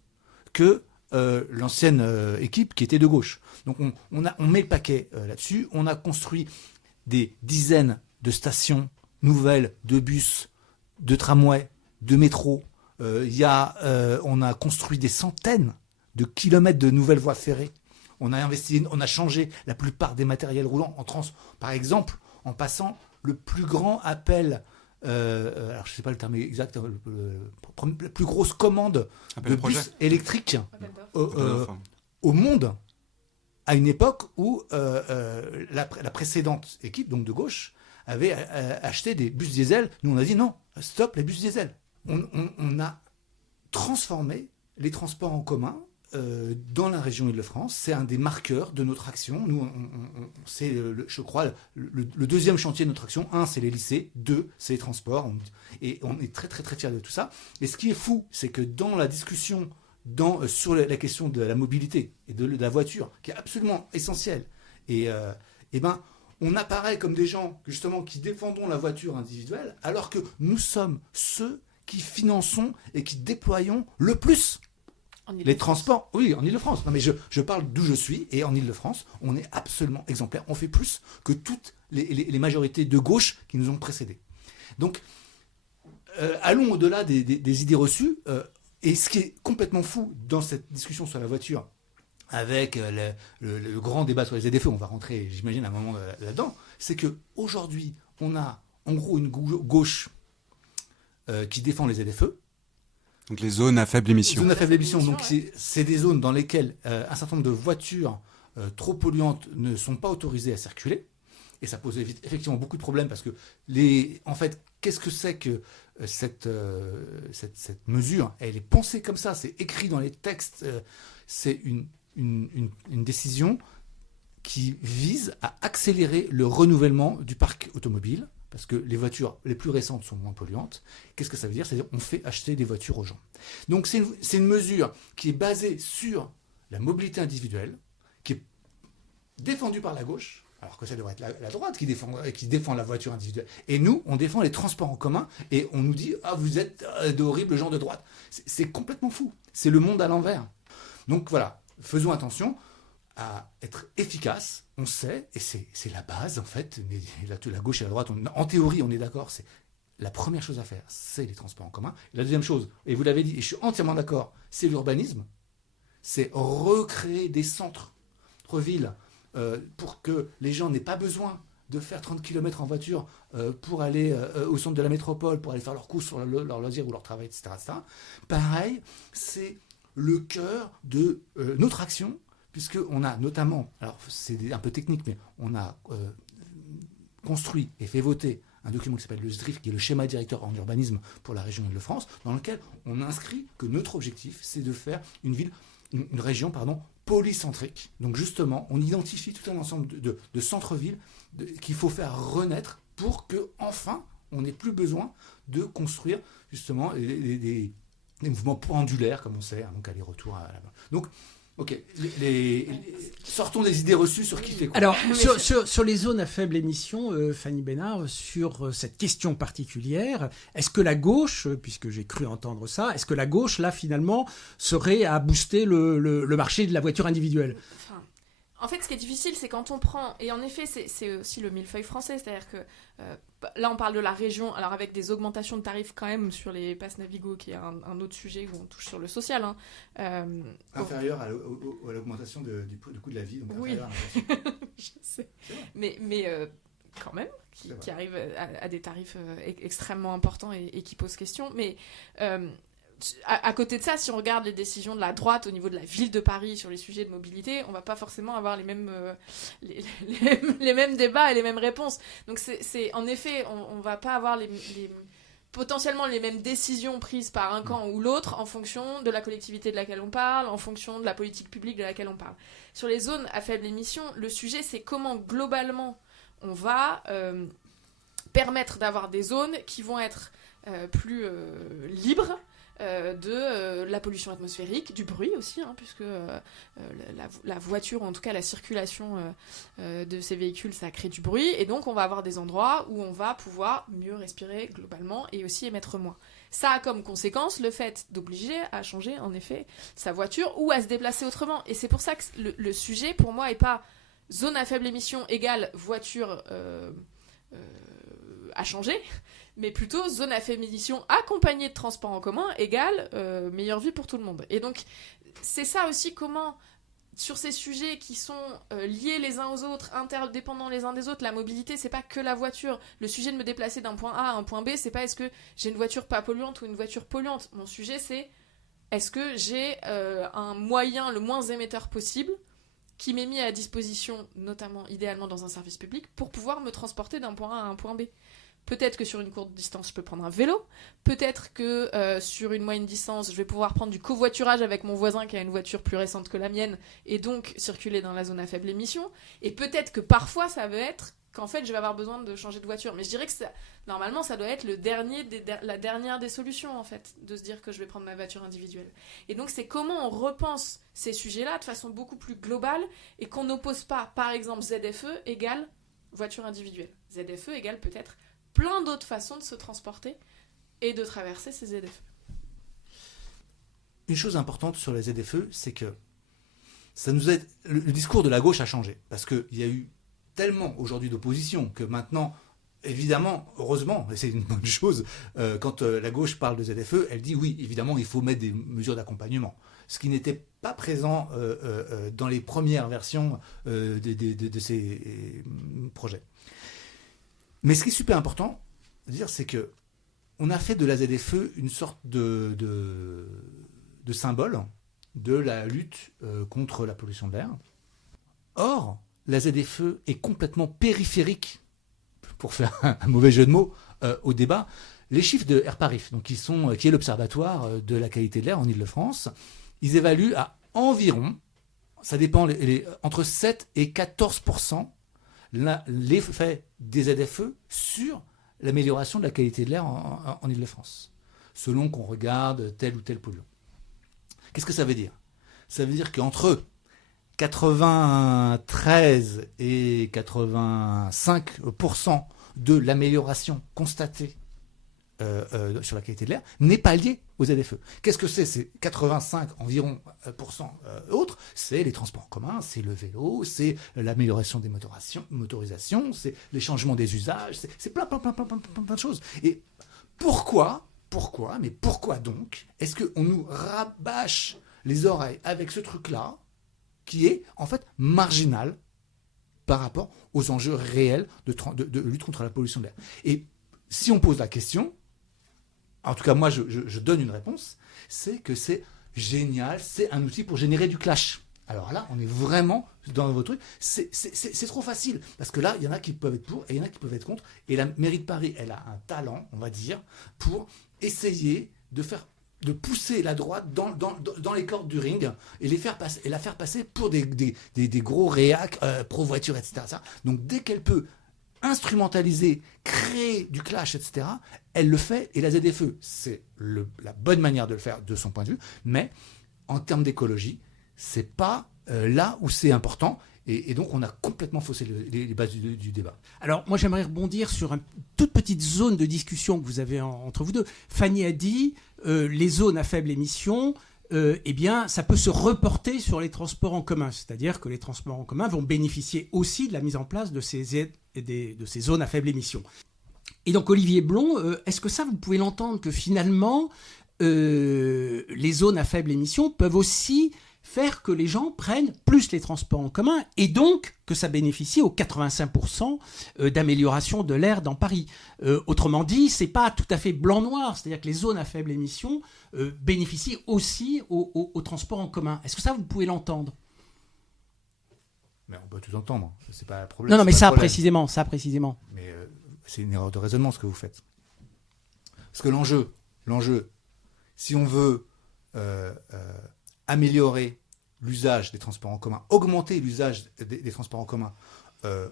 que l'ancienne équipe qui était de gauche. Donc on met le paquet là-dessus. On a construit des dizaines de stations nouvelles de bus, de tramway, de métro. On a construit des centaines de kilomètres de nouvelles voies ferrées. On a changé la plupart des matériels roulants par exemple, en passant le plus grand appel, alors je ne sais pas le terme exact, la plus grosse commande de bus électriques au monde, à une époque où la précédente équipe, donc de gauche, avait acheté des bus diesel. Nous, on a dit non, stop les bus diesel. On a transformé les transports en commun dans la région Île-de-France. C'est un des marqueurs de notre action. Nous, c'est, je crois, le deuxième chantier de notre action. 1, c'est les lycées. 2, c'est les transports. Et on est très, très, très fiers de tout ça. Et ce qui est fou, c'est que dans la discussion sur la question de la mobilité et de la voiture, qui est absolument essentielle, on apparaît comme des gens, justement, qui défendons la voiture individuelle, alors que nous sommes ceux qui finançons et qui déployons le plus les transports, oui, en Île-de-France. Non, mais je parle d'où je suis, et en Île-de-France, on est absolument exemplaire. On fait plus que toutes les majorités de gauche qui nous ont précédés. Donc, allons au-delà des idées reçues. Et ce qui est complètement fou dans cette discussion sur la voiture, avec le grand débat sur les ZFE, on va rentrer, j'imagine, à un moment là-dedans, c'est qu'aujourd'hui, on a en gros une gauche qui défend les ZFE. Donc les zones à faible émission. Zones à faible émission, donc c'est des zones dans lesquelles un certain nombre de voitures trop polluantes ne sont pas autorisées à circuler. Et ça pose effectivement beaucoup de problèmes parce que, en fait, qu'est-ce que c'est que cette mesure? Elle est pensée comme ça, c'est écrit dans les textes. C'est une décision qui vise à accélérer le renouvellement du parc automobile. parce que les voitures les plus récentes sont moins polluantes. Qu'est-ce que ça veut dire? C'est-à-dire qu'on fait acheter des voitures aux gens. Donc c'est une mesure qui est basée sur la mobilité individuelle, qui est défendue par la gauche, alors que ça devrait être la droite qui défend la voiture individuelle. Et nous, on défend les transports en commun et on nous dit « Ah, vous êtes d'horribles gens de droite ». C'est complètement fou. C'est le monde à l'envers. Donc voilà, faisons attention à être efficace. On sait, et c'est la base en fait, mais la gauche et la droite, en théorie, on est d'accord, c'est la première chose à faire, c'est les transports en commun. La deuxième chose, et vous l'avez dit, et je suis entièrement d'accord, c'est l'urbanisme. C'est recréer des centres-villes pour que les gens n'aient pas besoin de faire 30 km en voiture pour aller au centre de la métropole, pour aller faire leurs courses sur leur loisir ou leur travail, etc., etc. Pareil, c'est le cœur de notre action, puisqu'on a notamment, alors c'est un peu technique, mais on a construit et fait voter un document qui s'appelle le SDRIF, qui est le schéma directeur en urbanisme pour la région Île-de-France, dans lequel on inscrit que notre objectif, c'est de faire une région polycentrique. Donc justement, on identifie tout un ensemble de centres-villes qu'il faut faire renaître pour que enfin on n'ait plus besoin de construire justement des mouvements pendulaires, comme on sait, donc aller-retour. Donc, ok, sortons des idées reçues sur qui fait quoi. Alors, sur les zones à faible émission, Fanny Bénard, sur cette question particulière, est-ce que la gauche, puisque j'ai cru entendre ça, est-ce que la gauche, là, finalement, serait à booster le marché de la voiture individuelle ? En fait, ce qui est difficile, c'est quand on prend... Et en effet, c'est aussi le millefeuille français. C'est-à-dire que là, on parle de la région, alors avec des augmentations de tarifs quand même sur les passes Navigo, qui est un autre sujet où on touche sur le social. Inférieur à l'augmentation du coût de la vie. Donc oui, je sais. Mais quand même, qui arrive à des tarifs extrêmement importants et qui posent question. Mais... à côté de ça, si on regarde les décisions de la droite au niveau de la ville de Paris sur les sujets de mobilité, on va pas forcément avoir les mêmes débats et les mêmes réponses. Donc c'est en effet, on va pas avoir potentiellement les mêmes décisions prises par un camp ou l'autre en fonction de la collectivité de laquelle on parle, en fonction de la politique publique de laquelle on parle. Sur les zones à faible émission, le sujet c'est comment globalement on va permettre d'avoir des zones qui vont être plus libres de la pollution atmosphérique, du bruit aussi, puisque la voiture, ou en tout cas la circulation de ces véhicules, ça crée du bruit, et donc on va avoir des endroits où on va pouvoir mieux respirer globalement et aussi émettre moins. Ça a comme conséquence le fait d'obliger à changer en effet sa voiture ou à se déplacer autrement, et c'est pour ça que le sujet pour moi est pas zone à faible émission égale voiture à changer, mais plutôt zone à faible émission accompagnée de transports en commun égale meilleure vie pour tout le monde. Et donc, c'est ça aussi comment, sur ces sujets qui sont liés les uns aux autres, interdépendants les uns des autres, la mobilité, c'est pas que la voiture. Le sujet de me déplacer d'un point A à un point B, c'est pas est-ce que j'ai une voiture pas polluante ou une voiture polluante. Mon sujet, c'est est-ce que j'ai un moyen le moins émetteur possible qui m'est mis à disposition, notamment idéalement dans un service public, pour pouvoir me transporter d'un point A à un point B. Peut-être que sur une courte distance, je peux prendre un vélo. Peut-être que sur une moyenne distance, je vais pouvoir prendre du covoiturage avec mon voisin qui a une voiture plus récente que la mienne et donc circuler dans la zone à faible émission. Et peut-être que parfois, ça veut être qu'en fait, je vais avoir besoin de changer de voiture. Mais je dirais que normalement, ça doit être la dernière des solutions, en fait, de se dire que je vais prendre ma voiture individuelle. Et donc, c'est comment on repense ces sujets-là de façon beaucoup plus globale et qu'on n'oppose pas, par exemple, ZFE égale voiture individuelle. ZFE égale peut-être plein d'autres façons de se transporter et de traverser ces ZFE. Une chose importante sur les ZFE, c'est que le discours de la gauche a changé. Parce qu'il y a eu tellement aujourd'hui d'opposition que maintenant, évidemment, heureusement, et c'est une bonne chose, quand la gauche parle de ZFE, elle dit oui, évidemment, il faut mettre des mesures d'accompagnement. Ce qui n'était pas présent dans les premières versions de ces projets. Mais ce qui est super important de dire, c'est que on a fait de la ZFE une sorte de symbole de la lutte contre la pollution de l'air. Or, la ZFE est complètement périphérique, pour faire un mauvais jeu de mots, au débat. Les chiffres de Airparif, donc qui est l'observatoire de la qualité de l'air en Île-de-France, ils évaluent à environ, ça dépend, entre 7 et 14% l'effet des ZFE sur l'amélioration de la qualité de l'air en Île-de-France, selon qu'on regarde tel ou tel polluant. Qu'est-ce que ça veut dire ? Ça veut dire qu'entre 93 et 85% de l'amélioration constatée sur la qualité de l'air n'est pas liée aux ZFE. Qu'est-ce que c'est ? C'est 85 environ autres, c'est les transports en commun, c'est le vélo, c'est l'amélioration des motorisations, c'est les changements des usages, c'est plein de choses. Et pourquoi donc est-ce qu'on nous rabâche les oreilles avec ce truc-là qui est en fait marginal par rapport aux enjeux réels de lutte contre la pollution de l'air. Et si on pose la question, en tout cas moi je donne une réponse, c'est que c'est génial, c'est un outil pour générer du clash. Alors là, on est vraiment dans votre truc, c'est trop facile, parce que là, il y en a qui peuvent être pour et il y en a qui peuvent être contre, et la mairie de Paris, elle a un talent, on va dire, pour essayer de pousser la droite dans les cordes du ring et la faire passer pour des gros réacs pro-voiture, etc. Donc dès qu'elle peut instrumentaliser, créer du clash, etc., elle le fait, et la ZFE, c'est la bonne manière de le faire de son point de vue, mais en termes d'écologie, c'est pas là où c'est important. Et donc, on a complètement faussé les bases du débat. Alors, moi, j'aimerais rebondir sur une toute petite zone de discussion que vous avez entre vous deux. Fanny a dit, les zones à faible émission, eh bien, ça peut se reporter sur les transports en commun. C'est-à-dire que les transports en commun vont bénéficier aussi de la mise en place de ces zones à faible émission. Et donc, Olivier Blon, est-ce que ça, vous pouvez l'entendre, que finalement, les zones à faible émission peuvent aussi faire que les gens prennent plus les transports en commun et donc que ça bénéficie aux 85% d'amélioration de l'air dans Paris. Autrement dit, c'est pas tout à fait blanc-noir, c'est-à-dire que les zones à faible émission bénéficient aussi aux transports en commun. Est-ce que ça, vous pouvez l'entendre ? Mais on peut tout entendre, c'est pas un problème. Non, mais ça précisément. Mais c'est une erreur de raisonnement ce que vous faites. Parce que l'enjeu, si on veut améliorer l'usage des transports en commun, augmenter l'usage des transports en commun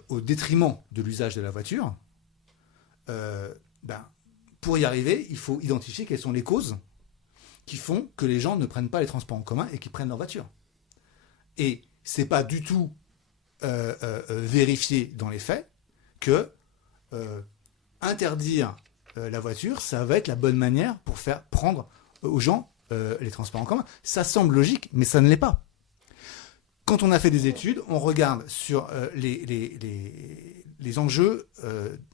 au détriment de l'usage de la voiture, pour y arriver, il faut identifier quelles sont les causes qui font que les gens ne prennent pas les transports en commun et qui prennent leur voiture. Et c'est pas du tout vérifié dans les faits que interdire la voiture, ça va être la bonne manière pour faire prendre aux gens les transports en commun. Ça semble logique, mais ça ne l'est pas. Quand on a fait des études, on regarde sur les enjeux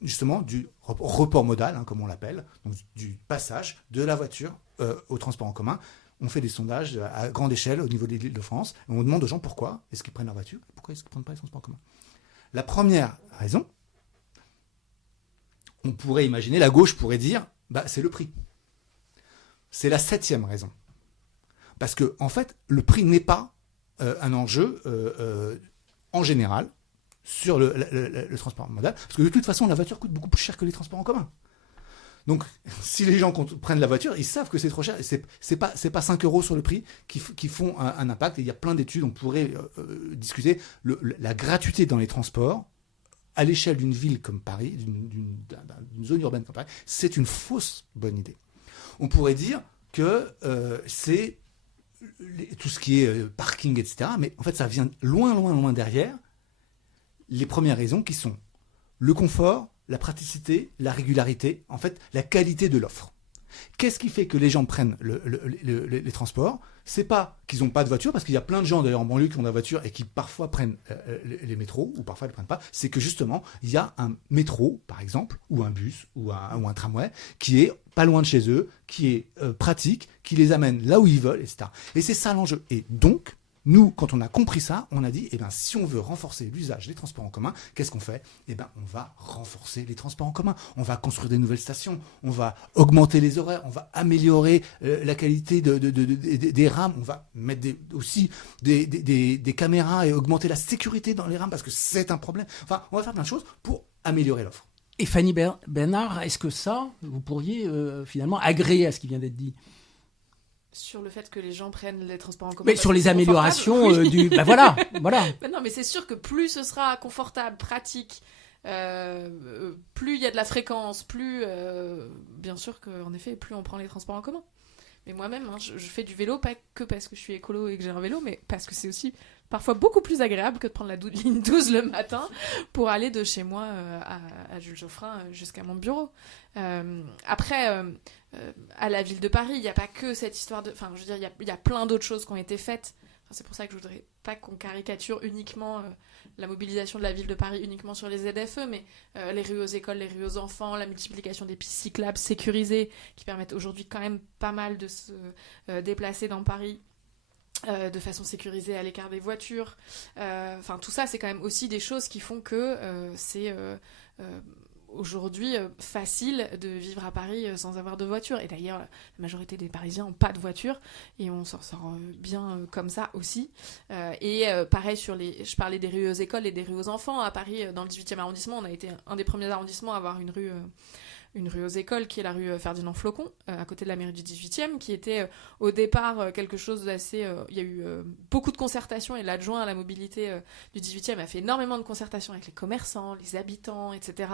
justement du report modal, comme on l'appelle, donc du passage de la voiture au transport en commun. On fait des sondages à grande échelle au niveau de l'Île-de-France. Et on demande aux gens pourquoi est-ce qu'ils prennent leur voiture, pourquoi est-ce qu'ils ne prennent pas les transports en commun. La première raison, on pourrait imaginer, la gauche pourrait dire, c'est le prix. C'est la 7e raison. Parce que, en fait, le prix n'est pas un enjeu en général sur le transport modal. Parce que de toute façon, la voiture coûte beaucoup plus cher que les transports en commun. Donc, si les gens prennent la voiture, ils savent que c'est trop cher. C'est pas 5 € sur le prix qui font un impact. Et il y a plein d'études, on pourrait discuter. La gratuité dans les transports, à l'échelle d'une ville comme Paris, d'une zone urbaine comme Paris, c'est une fausse bonne idée. On pourrait dire que c'est tout ce qui est parking, etc. Mais en fait, ça vient loin derrière les premières raisons qui sont le confort, la praticité, la régularité, en fait, la qualité de l'offre. Qu'est-ce qui fait que les gens prennent les transports ? C'est pas qu'ils n'ont pas de voiture, parce qu'il y a plein de gens d'ailleurs en banlieue qui ont de la voiture et qui parfois prennent les métros, ou parfois ils ne prennent pas. C'est que justement, il y a un métro, par exemple, ou un bus, ou un tramway, qui est pas loin de chez eux, qui est pratique, qui les amène là où ils veulent, etc. Et c'est ça l'enjeu. Et donc, nous, quand on a compris ça, on a dit, si on veut renforcer l'usage des transports en commun, qu'est-ce qu'on fait ? On va renforcer les transports en commun. On va construire des nouvelles stations. On va augmenter les horaires. On va améliorer la qualité des rames. On va mettre aussi des caméras et augmenter la sécurité dans les rames parce que c'est un problème. Enfin, on va faire plein de choses pour améliorer l'offre. Et Fanny Bernard, est-ce que ça, vous pourriez finalement agréer à ce qui vient d'être dit ? Sur le fait que les gens prennent les transports en commun. Mais sur les améliorations du... voilà. Mais non, mais c'est sûr que plus ce sera confortable, pratique, plus il y a de la fréquence, plus, bien sûr qu'en effet, plus on prend les transports en commun. Mais moi-même, je fais du vélo, pas que parce que je suis écolo et que j'ai un vélo, mais parce que c'est aussi parfois beaucoup plus agréable que de prendre la ligne 12 le matin pour aller de chez moi à Jules Geoffrin jusqu'à mon bureau. Après, à la ville de Paris, il n'y a pas que cette histoire de... Enfin, je veux dire, il y a plein d'autres choses qui ont été faites. Enfin, c'est pour ça que je voudrais pas qu'on caricature uniquement la mobilisation de la ville de Paris uniquement sur les ZFE, mais les rues aux écoles, les rues aux enfants, la multiplication des pistes cyclables sécurisées qui permettent aujourd'hui quand même pas mal de se déplacer dans Paris de façon sécurisée à l'écart des voitures. Enfin, tout ça, c'est quand même aussi des choses qui font que c'est aujourd'hui facile de vivre à Paris sans avoir de voiture. Et d'ailleurs, la majorité des Parisiens n'ont pas de voiture et on s'en sort bien comme ça aussi. Pareil, je parlais des rues aux écoles et des rues aux enfants. À Paris, dans le 18e arrondissement, on a été un des premiers arrondissements à avoir une rue aux écoles, qui est la rue Ferdinand Flocon, à côté de la mairie du 18e, qui était au départ quelque chose d'assez... Il y a eu beaucoup de concertation, et l'adjoint à la mobilité du 18e a fait énormément de concertation avec les commerçants, les habitants, etc.,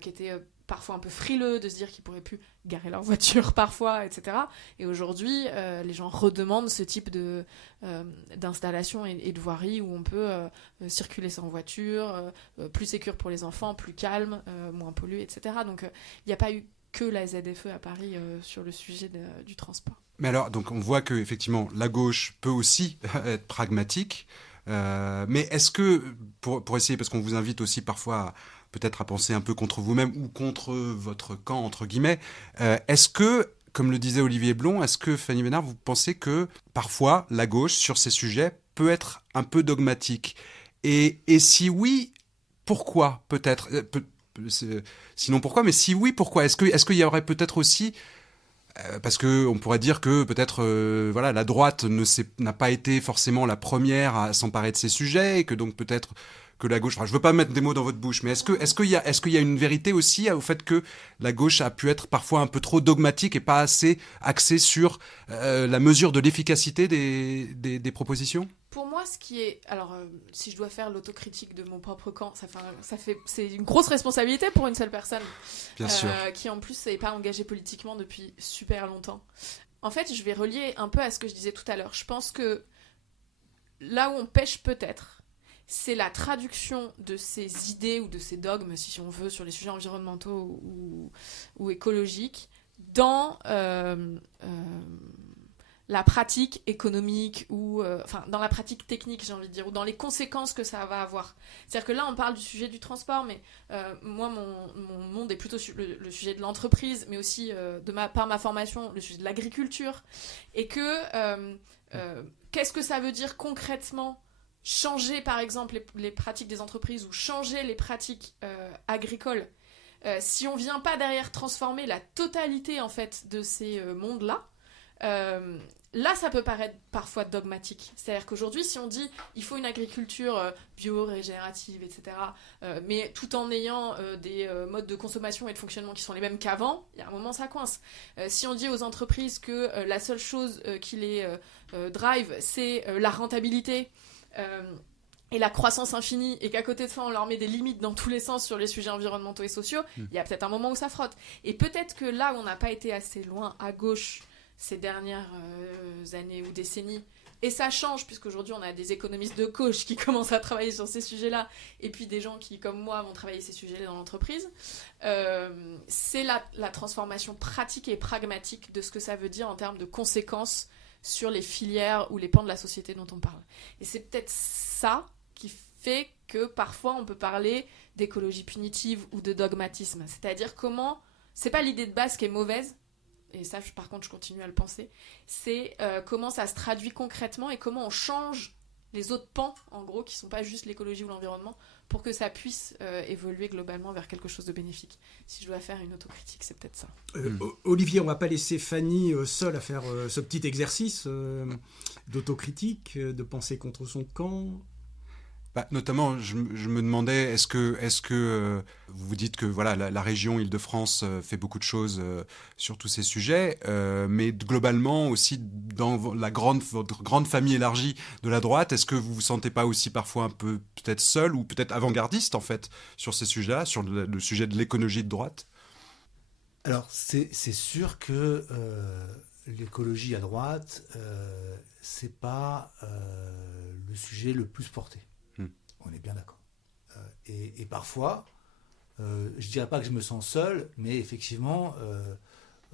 qui étaient parfois un peu frileux de se dire qu'ils pourraient plus garer leur voiture parfois, etc. Et aujourd'hui, les gens redemandent ce type d'installation et de voirie où on peut circuler sans voiture, plus sécure pour les enfants, plus calme, moins pollué, etc. Donc il n'y a pas eu que la ZFE à Paris sur le sujet du transport. Mais alors, donc on voit que effectivement la gauche peut aussi être pragmatique, mais est-ce que, pour essayer, parce qu'on vous invite aussi parfois peut-être à penser un peu contre vous-même ou contre votre camp, entre guillemets, est-ce que, comme le disait Olivier Blon, est-ce que, Fanny Bénard, vous pensez que parfois la gauche, sur ces sujets, peut être un peu dogmatique ? Et si oui, pourquoi peut-être sinon pourquoi, mais si oui, pourquoi ? Est-ce qu'il y aurait peut-être aussi... parce qu'on pourrait dire que peut-être voilà, la droite n'a pas été forcément la première à s'emparer de ces sujets et que donc peut-être que la gauche... Enfin, je ne veux pas mettre des mots dans votre bouche, mais est-ce qu'il y a une vérité aussi au fait que la gauche a pu être parfois un peu trop dogmatique et pas assez axée sur la mesure de l'efficacité des propositions ? Pour moi, ce qui est... Alors, si je dois faire l'autocritique de mon propre camp, c'est une grosse responsabilité pour une seule personne. Bien sûr. Qui, en plus, n'est pas engagée politiquement depuis super longtemps. En fait, je vais relier un peu à ce que je disais tout à l'heure. Je pense que là où on pêche peut-être, c'est la traduction de ces idées ou de ces dogmes, si on veut, sur les sujets environnementaux ou écologiques, dans... la pratique économique ou dans la pratique technique, j'ai envie de dire, ou dans les conséquences que ça va avoir. C'est-à-dire que là, on parle du sujet du transport, mais moi, mon monde est plutôt sur le sujet de l'entreprise, mais aussi, par ma formation, le sujet de l'agriculture. Et que, qu'est-ce que ça veut dire concrètement changer, par exemple, les pratiques des entreprises ou changer les pratiques agricoles si on ne vient pas derrière transformer la totalité, en fait, de ces mondes-là. Là, ça peut paraître parfois dogmatique. C'est-à-dire qu'aujourd'hui, si on dit il faut une agriculture bio, régénérative, etc., mais tout en ayant des modes de consommation et de fonctionnement qui sont les mêmes qu'avant, il y a un moment, ça coince. Si on dit aux entreprises que la seule chose qui les drive, c'est la rentabilité, et la croissance infinie, et qu'à côté de ça, on leur met des limites dans tous les sens sur les sujets environnementaux et sociaux, il y a peut-être un moment où ça frotte. Et peut-être que là où on n'a pas été assez loin à gauche ces dernières années ou décennies, et ça change, puisqu'aujourd'hui on a des économistes de gauche qui commencent à travailler sur ces sujets-là, et puis des gens qui, comme moi, vont travailler ces sujets-là dans l'entreprise, c'est la transformation pratique et pragmatique de ce que ça veut dire en termes de conséquences sur les filières ou les pans de la société dont on parle. Et c'est peut-être ça qui fait que parfois on peut parler d'écologie punitive ou de dogmatisme. C'est-à-dire comment... C'est pas l'idée de base qui est mauvaise, et ça par contre je continue à le penser, c'est comment ça se traduit concrètement et comment on change les autres pans, en gros, qui sont pas juste l'écologie ou l'environnement, pour que ça puisse évoluer globalement vers quelque chose de bénéfique. Si je dois faire une autocritique, c'est peut-être ça. Olivier, on va pas laisser Fanny seule à faire ce petit exercice d'autocritique, de penser contre son camp. Notamment, je me demandais, est-ce que vous vous dites que voilà, la région Île-de-France fait beaucoup de choses sur tous ces sujets, mais globalement aussi dans votre grande famille élargie de la droite, est-ce que vous vous sentez pas aussi parfois un peu peut-être seul ou peut-être avant-gardiste en fait sur ces sujets-là, sur le sujet de l'écologie de droite? Alors c'est sûr que l'écologie à droite, c'est pas le sujet le plus porté. On est bien d'accord. Et parfois, je dirais pas que je me sens seul, mais effectivement,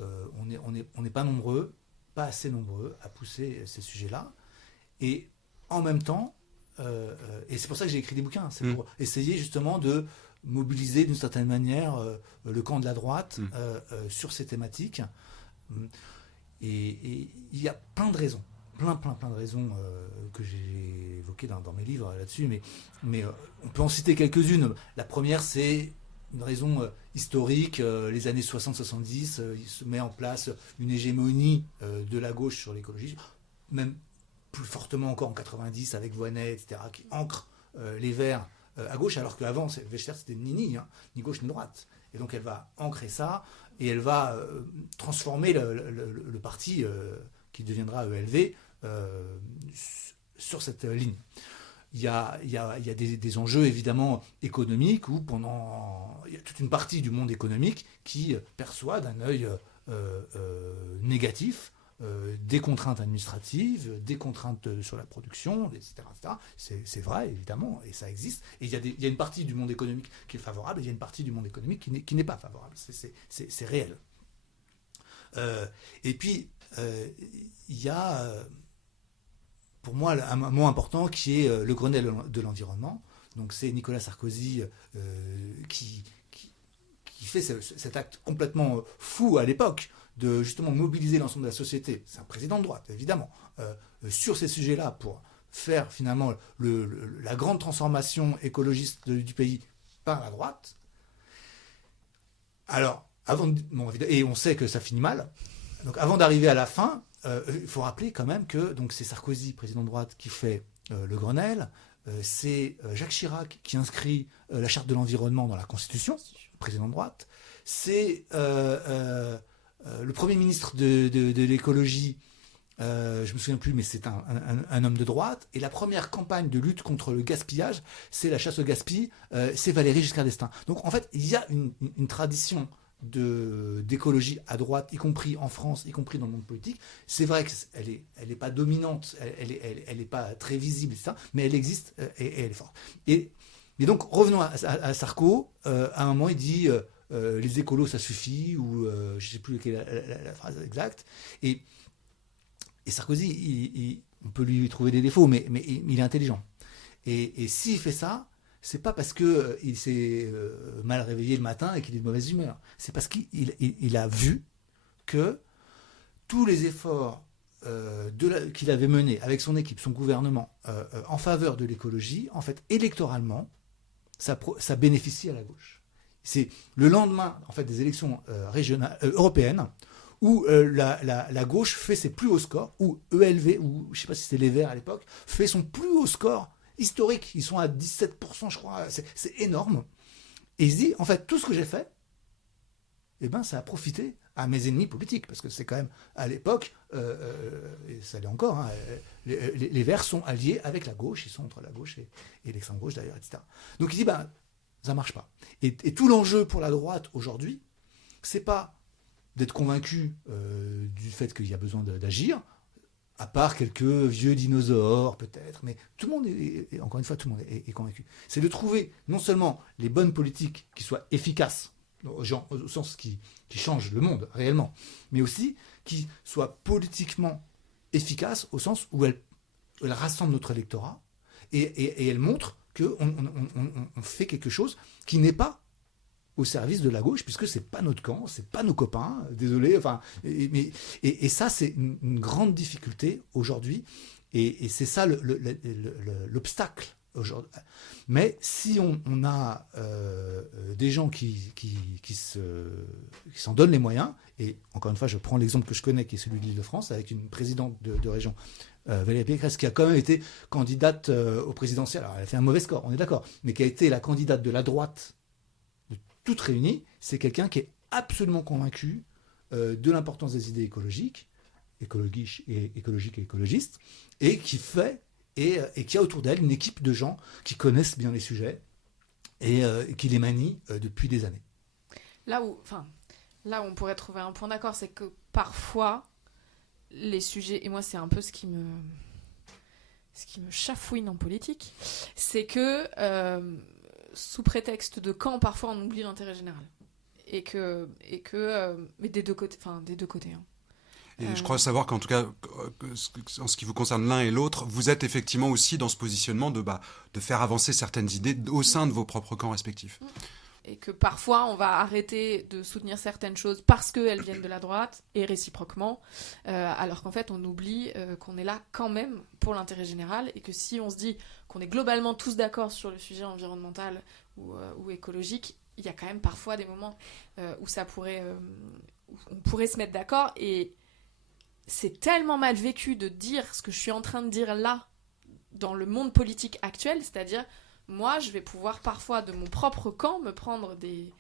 on n'est pas nombreux, pas assez nombreux à pousser ces sujets-là. Et en même temps, et c'est pour ça que j'ai écrit des bouquins, c'est pour essayer justement de mobiliser d'une certaine manière le camp de la droite sur ces thématiques. Et il y a plein de raisons. Plein de raisons que j'ai évoquées dans mes livres là-dessus, mais on peut en citer quelques-unes. La première, c'est une raison historique. Les années 60-70, il se met en place une hégémonie de la gauche sur l'écologie, même plus fortement encore en 90 avec Voynet, etc., qui ancre les Verts à gauche, alors qu'avant, Wechter, c'était ni gauche ni droite. Et donc elle va ancrer ça, et elle va transformer le parti qui deviendra ELV sur cette ligne. Il y a des enjeux évidemment économiques où il y a toute une partie du monde économique qui perçoit d'un œil négatif des contraintes administratives, des contraintes sur la production, etc. C'est vrai évidemment, et ça existe. Et il y a une partie du monde économique qui est favorable, et il y a une partie du monde économique qui n'est pas favorable. C'est réel. Et puis il y a pour moi un mot important qui est le Grenelle de l'environnement. Donc c'est Nicolas Sarkozy qui fait cet acte complètement fou à l'époque de justement mobiliser l'ensemble de la société. C'est un président de droite évidemment sur ces sujets-là pour faire finalement la grande transformation écologiste du pays par la droite. Alors et on sait que ça finit mal. Donc avant d'arriver à la fin, il faut rappeler quand même que donc c'est Sarkozy, président de droite, qui fait le Grenelle. C'est Jacques Chirac qui inscrit la charte de l'environnement dans la Constitution, président de droite. C'est le Premier ministre de l'écologie, je me souviens plus, mais c'est un homme de droite. Et la première campagne de lutte contre le gaspillage, c'est la chasse au gaspille, c'est Valéry Giscard d'Estaing. Donc en fait, il y a une tradition d'écologie à droite, y compris en France, y compris dans le monde politique. C'est vrai qu'elle est pas dominante, elle est pas très visible, etc., mais elle existe et elle est forte. Et donc revenons à Sarko. À un moment, il dit les écolos, ça suffit, ou je sais plus quelle est la phrase exacte. Et Sarkozy, on peut lui trouver des défauts, mais il est intelligent. Et s'il fait ça, c'est pas parce qu'il s'est mal réveillé le matin et qu'il est de mauvaise humeur. C'est parce qu'il a vu que tous les efforts qu'il avait menés avec son équipe, son gouvernement, en faveur de l'écologie, en fait, électoralement, ça bénéficie à la gauche. C'est le lendemain, en fait, des élections européennes, où la gauche fait ses plus hauts scores, ou ELV, ou je ne sais pas si c'était les Verts à l'époque, fait son plus haut score historique. Ils sont à 17%, je crois. C'est énorme. Et il se dit, en fait, tout ce que j'ai fait, ça a profité à mes ennemis politiques. Parce que c'est quand même, à l'époque, et ça l'est encore, hein, les Verts sont alliés avec la gauche. Ils sont entre la gauche et l'extrême gauche, d'ailleurs, etc. Donc il dit, ça marche pas. Et tout l'enjeu pour la droite, aujourd'hui, c'est pas d'être convaincu du fait qu'il y a besoin d'agir, à part quelques vieux dinosaures peut-être, mais tout le monde encore une fois, tout le monde est convaincu. C'est de trouver non seulement les bonnes politiques qui soient efficaces, au sens qui changent le monde réellement, mais aussi qui soient politiquement efficaces au sens où elles rassemblent notre électorat et elles montrent qu'on fait quelque chose qui n'est pas au service de la gauche, puisque c'est pas notre camp, c'est pas nos copains, désolé, et ça c'est une grande difficulté aujourd'hui, et c'est ça l'obstacle aujourd'hui. Mais si on a des gens qui s'en donnent les moyens, et encore une fois, je prends l'exemple que je connais, qui est celui de l'Île-de-France, avec une présidente de région, Valérie Pécresse, qui a quand même été candidate au présidentiel. Alors, elle a fait un mauvais score, on est d'accord, mais qui a été la candidate de la droite, de toute réunie. C'est quelqu'un qui est absolument convaincu de l'importance des idées écologiques et écologistes, et qui fait et qui a autour d'elle une équipe de gens qui connaissent bien les sujets et qui les manient depuis des années. Là où on pourrait trouver un point d'accord, c'est que parfois les sujets, et moi c'est un peu ce qui me chafouine en politique, c'est que sous prétexte de camp, parfois on oublie l'intérêt général. Mais des deux côtés, hein. Et je crois savoir qu'en tout cas, en ce qui vous concerne l'un et l'autre, vous êtes effectivement aussi dans ce positionnement de faire avancer certaines idées au sein de vos propres camps respectifs. Et que parfois, on va arrêter de soutenir certaines choses parce qu'elles viennent de la droite, et réciproquement, alors qu'en fait, on oublie qu'on est là quand même pour l'intérêt général, et que si on se dit qu'on est globalement tous d'accord sur le sujet environnemental ou écologique, il y a quand même parfois des moments où on pourrait se mettre d'accord, et c'est tellement mal vécu de dire ce que je suis en train de dire là, dans le monde politique actuel, c'est-à-dire, moi, je vais pouvoir parfois, de mon propre camp, me prendre des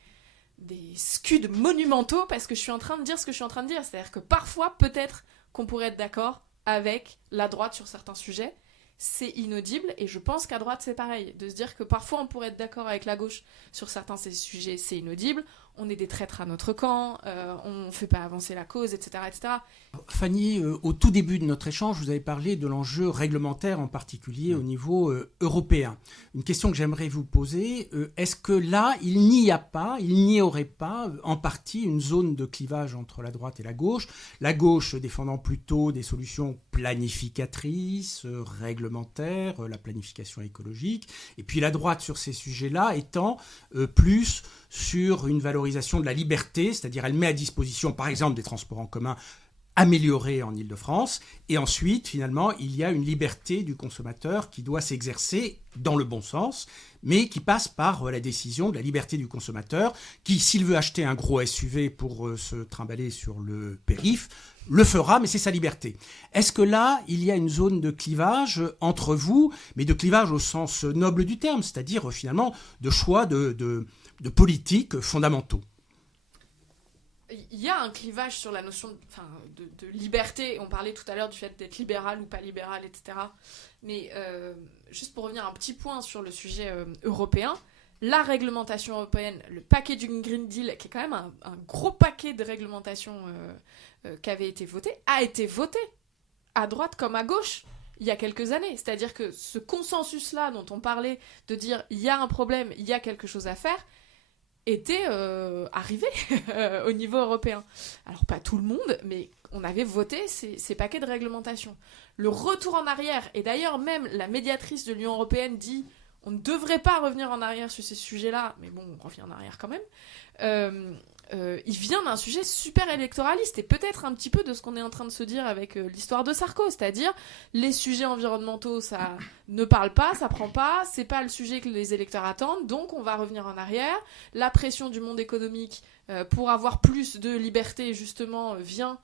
scuds monumentaux parce que je suis en train de dire ce que je suis en train de dire. C'est-à-dire que parfois, peut-être qu'on pourrait être d'accord avec la droite sur certains sujets. C'est inaudible, et je pense qu'à droite, c'est pareil. De se dire que parfois, on pourrait être d'accord avec la gauche sur certains sujets, c'est inaudible. On est des traîtres à notre camp, on ne fait pas avancer la cause, etc., etc. Fanny, au tout début de notre échange, vous avez parlé de l'enjeu réglementaire, en particulier au niveau européen. Une question que j'aimerais vous poser, est-ce que là, il n'y aurait pas en partie une zone de clivage entre la droite et la gauche défendant plutôt des solutions planificatrices, réglementaires, la planification écologique, et puis la droite sur ces sujets-là étant plus sur une valorisation de la liberté, c'est-à-dire elle met à disposition par exemple des transports en commun améliorés en Île-de-France, et ensuite finalement il y a une liberté du consommateur qui doit s'exercer dans le bon sens, mais qui passe par la décision de la liberté du consommateur qui, s'il veut acheter un gros SUV pour se trimballer sur le périph', le fera, mais c'est sa liberté. Est-ce que là, il y a une zone de clivage entre vous, mais de clivage au sens noble du terme, c'est-à-dire finalement de choix de politiques fondamentaux? Il y a un clivage sur la notion de liberté. On parlait tout à l'heure du fait d'être libéral ou pas libéral, etc. Mais juste pour revenir un petit point sur le sujet européen, la réglementation européenne, le paquet du Green Deal, qui est quand même un gros paquet de réglementation qui avait été voté, a été voté à droite comme à gauche il y a quelques années. C'est-à-dire que ce consensus-là dont on parlait, de dire il y a un problème, il y a quelque chose à faire, était arrivé au niveau européen. Alors pas tout le monde, mais on avait voté ces paquets de réglementation. Le retour en arrière, et d'ailleurs même la médiatrice de l'Union européenne dit on ne devrait pas revenir en arrière sur ces sujets-là, mais bon, on revient en arrière quand même. Il vient d'un sujet super électoraliste, et peut-être un petit peu de ce qu'on est en train de se dire avec l'histoire de Sarko, c'est-à-dire les sujets environnementaux, ça ne parle pas, ça prend pas, c'est pas le sujet que les électeurs attendent, donc on va revenir en arrière. La pression du monde économique pour avoir plus de liberté, justement, vient,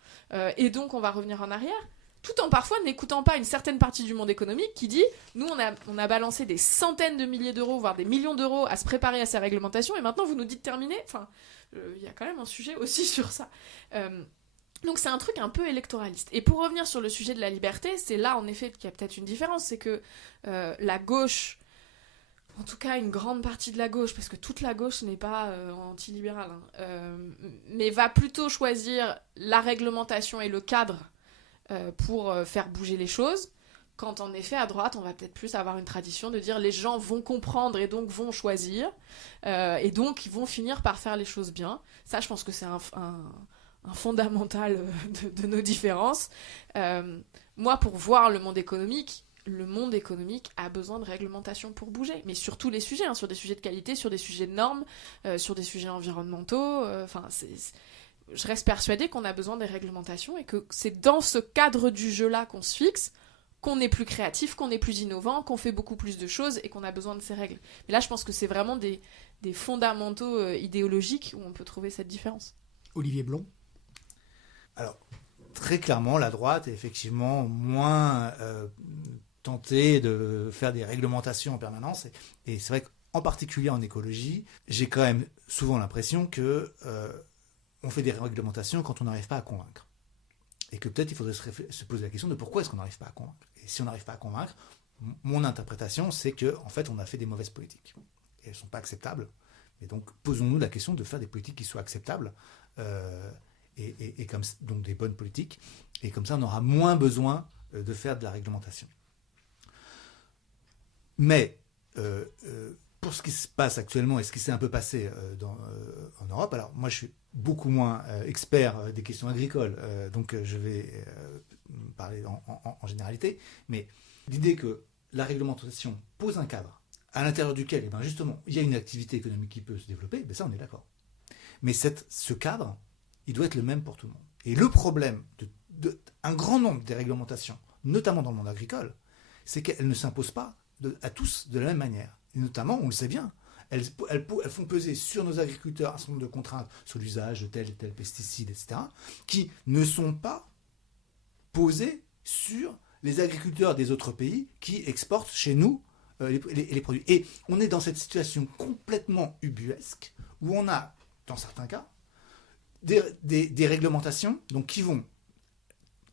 et donc on va revenir en arrière. Tout en parfois n'écoutant pas une certaine partie du monde économique qui dit « Nous, on a balancé des centaines de milliers d'euros, voire des millions d'euros à se préparer à ces réglementations, et maintenant vous nous dites terminer ?» Enfin, il y a quand même un sujet aussi sur ça. Donc c'est un truc un peu électoraliste. Et pour revenir sur le sujet de la liberté, c'est là en effet qu'il y a peut-être une différence, c'est que la gauche, en tout cas une grande partie de la gauche, parce que toute la gauche n'est pas antilibérale, mais va plutôt choisir la réglementation et le cadre pour faire bouger les choses, quand en effet à droite on va peut-être plus avoir une tradition de dire les gens vont comprendre et donc vont choisir, et donc ils vont finir par faire les choses bien. Ça, je pense que c'est un fondamental de nos différences. Moi, pour voir le monde économique a besoin de réglementation pour bouger, mais sur tous les sujets, sur des sujets de qualité, sur des sujets de normes, sur des sujets environnementaux, je reste persuadée qu'on a besoin des réglementations, et que c'est dans ce cadre du jeu-là qu'on se fixe, qu'on est plus créatif, qu'on est plus innovant, qu'on fait beaucoup plus de choses et qu'on a besoin de ces règles. Mais là, je pense que c'est vraiment des fondamentaux idéologiques où on peut trouver cette différence. Olivier Blond. Alors, très clairement, la droite est effectivement moins tentée de faire des réglementations en permanence. Et c'est vrai qu'en particulier en écologie, j'ai quand même souvent l'impression que on fait des réglementations quand on n'arrive pas à convaincre. Et que peut-être il faudrait se poser la question de pourquoi est-ce qu'on n'arrive pas à convaincre. Et si on n'arrive pas à convaincre, mon interprétation, c'est qu'en fait, on a fait des mauvaises politiques. Et elles ne sont pas acceptables. Et donc, posons-nous la question de faire des politiques qui soient acceptables, et comme, donc des bonnes politiques. Et comme ça, on aura moins besoin de faire de la réglementation. Mais, pour ce qui se passe actuellement et ce qui s'est un peu passé en Europe, alors moi je suis beaucoup moins expert des questions agricoles, donc je vais parler en généralité, mais l'idée que la réglementation pose un cadre à l'intérieur duquel, justement, il y a une activité économique qui peut se développer, ça on est d'accord. Mais ce cadre, il doit être le même pour tout le monde. Et le problème un grand nombre des réglementations, notamment dans le monde agricole, c'est qu'elles ne s'imposent pas à tous de la même manière. Et notamment, on le sait bien, elles font peser sur nos agriculteurs un certain nombre de contraintes sur l'usage de tel et tel pesticide, etc., qui ne sont pas posées sur les agriculteurs des autres pays qui exportent chez nous les produits. Et on est dans cette situation complètement ubuesque où on a, dans certains cas, des réglementations donc, qui vont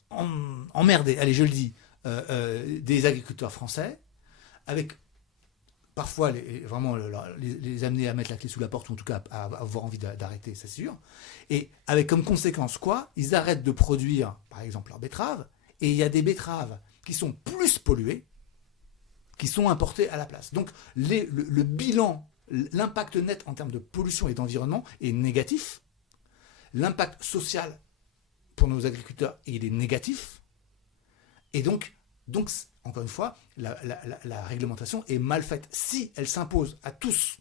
emmerder, allez je le dis, des agriculteurs français, avec parfois vraiment les amener à mettre la clé sous la porte, ou en tout cas à avoir envie d'arrêter, c'est sûr. Et avec comme conséquence quoi ? Ils arrêtent de produire, par exemple, leurs betteraves, et il y a des betteraves qui sont plus polluées, qui sont importées à la place. Donc le bilan, l'impact net en termes de pollution et d'environnement est négatif. L'impact social pour nos agriculteurs, il est négatif. Et donc encore une fois, la réglementation est mal faite. Si elle s'impose à tous,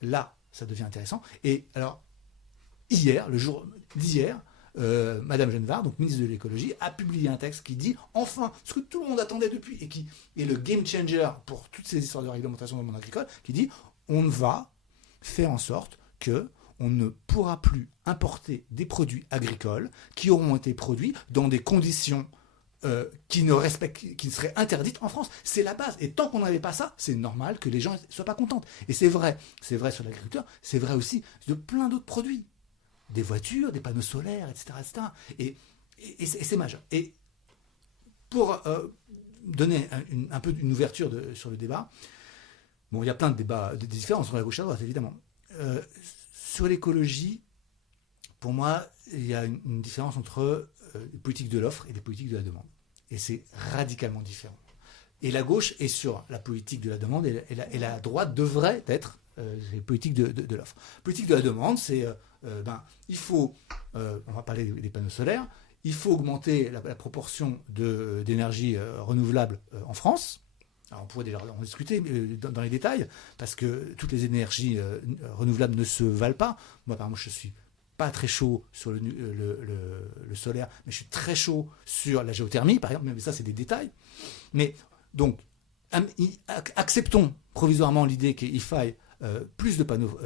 là, ça devient intéressant. Et alors, le jour d'hier, Madame Genevard, donc ministre de l'écologie, a publié un texte qui dit, enfin, ce que tout le monde attendait depuis, et qui est le game changer pour toutes ces histoires de réglementation dans le monde agricole, qui dit, on va faire en sorte que on ne pourra plus importer des produits agricoles qui auront été produits dans des conditions qui seraient interdites en France. C'est la base. Et tant qu'on n'avait pas ça, c'est normal que les gens ne soient pas contents. Et c'est vrai sur l'agriculteur, c'est vrai aussi de plein d'autres produits. Des voitures, des panneaux solaires, etc. Et c'est majeur. Et pour donner un peu une ouverture sur le débat, bon, il y a plein de débats, des différences entre la gauche et la droite, évidemment. Sur l'écologie, pour moi, il y a une différence entre les politiques de l'offre et les politiques de la demande. Et c'est radicalement différent. Et la gauche est sur la politique de la demande et la droite devrait être les politiques de l'offre. Politique de la demande, c'est, il faut, on va parler des panneaux solaires, il faut augmenter la proportion d'énergie renouvelable en France. Alors on pourrait déjà en discuter dans les détails, parce que toutes les énergies renouvelables ne se valent pas. Moi, par exemple, je suis pas très chaud sur le solaire, mais je suis très chaud sur la géothermie, par exemple, mais ça, c'est des détails. Mais donc, acceptons provisoirement l'idée qu'il faille plus de panneaux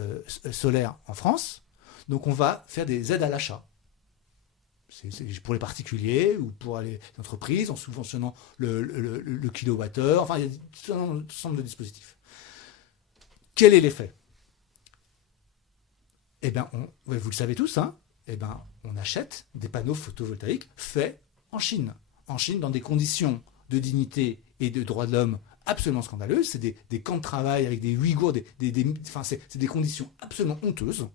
solaires en France. Donc, on va faire des aides à l'achat. C'est pour les particuliers ou pour les entreprises, en subventionnant le kilowattheure. Enfin, il y a tout un ensemble de dispositifs. Quel est l'effet ? Eh bien, vous le savez tous, on achète des panneaux photovoltaïques faits en Chine. En Chine, dans des conditions de dignité et de droits de l'homme absolument scandaleuses. C'est des camps de travail avec des Ouïghours, c'est des conditions absolument honteuses.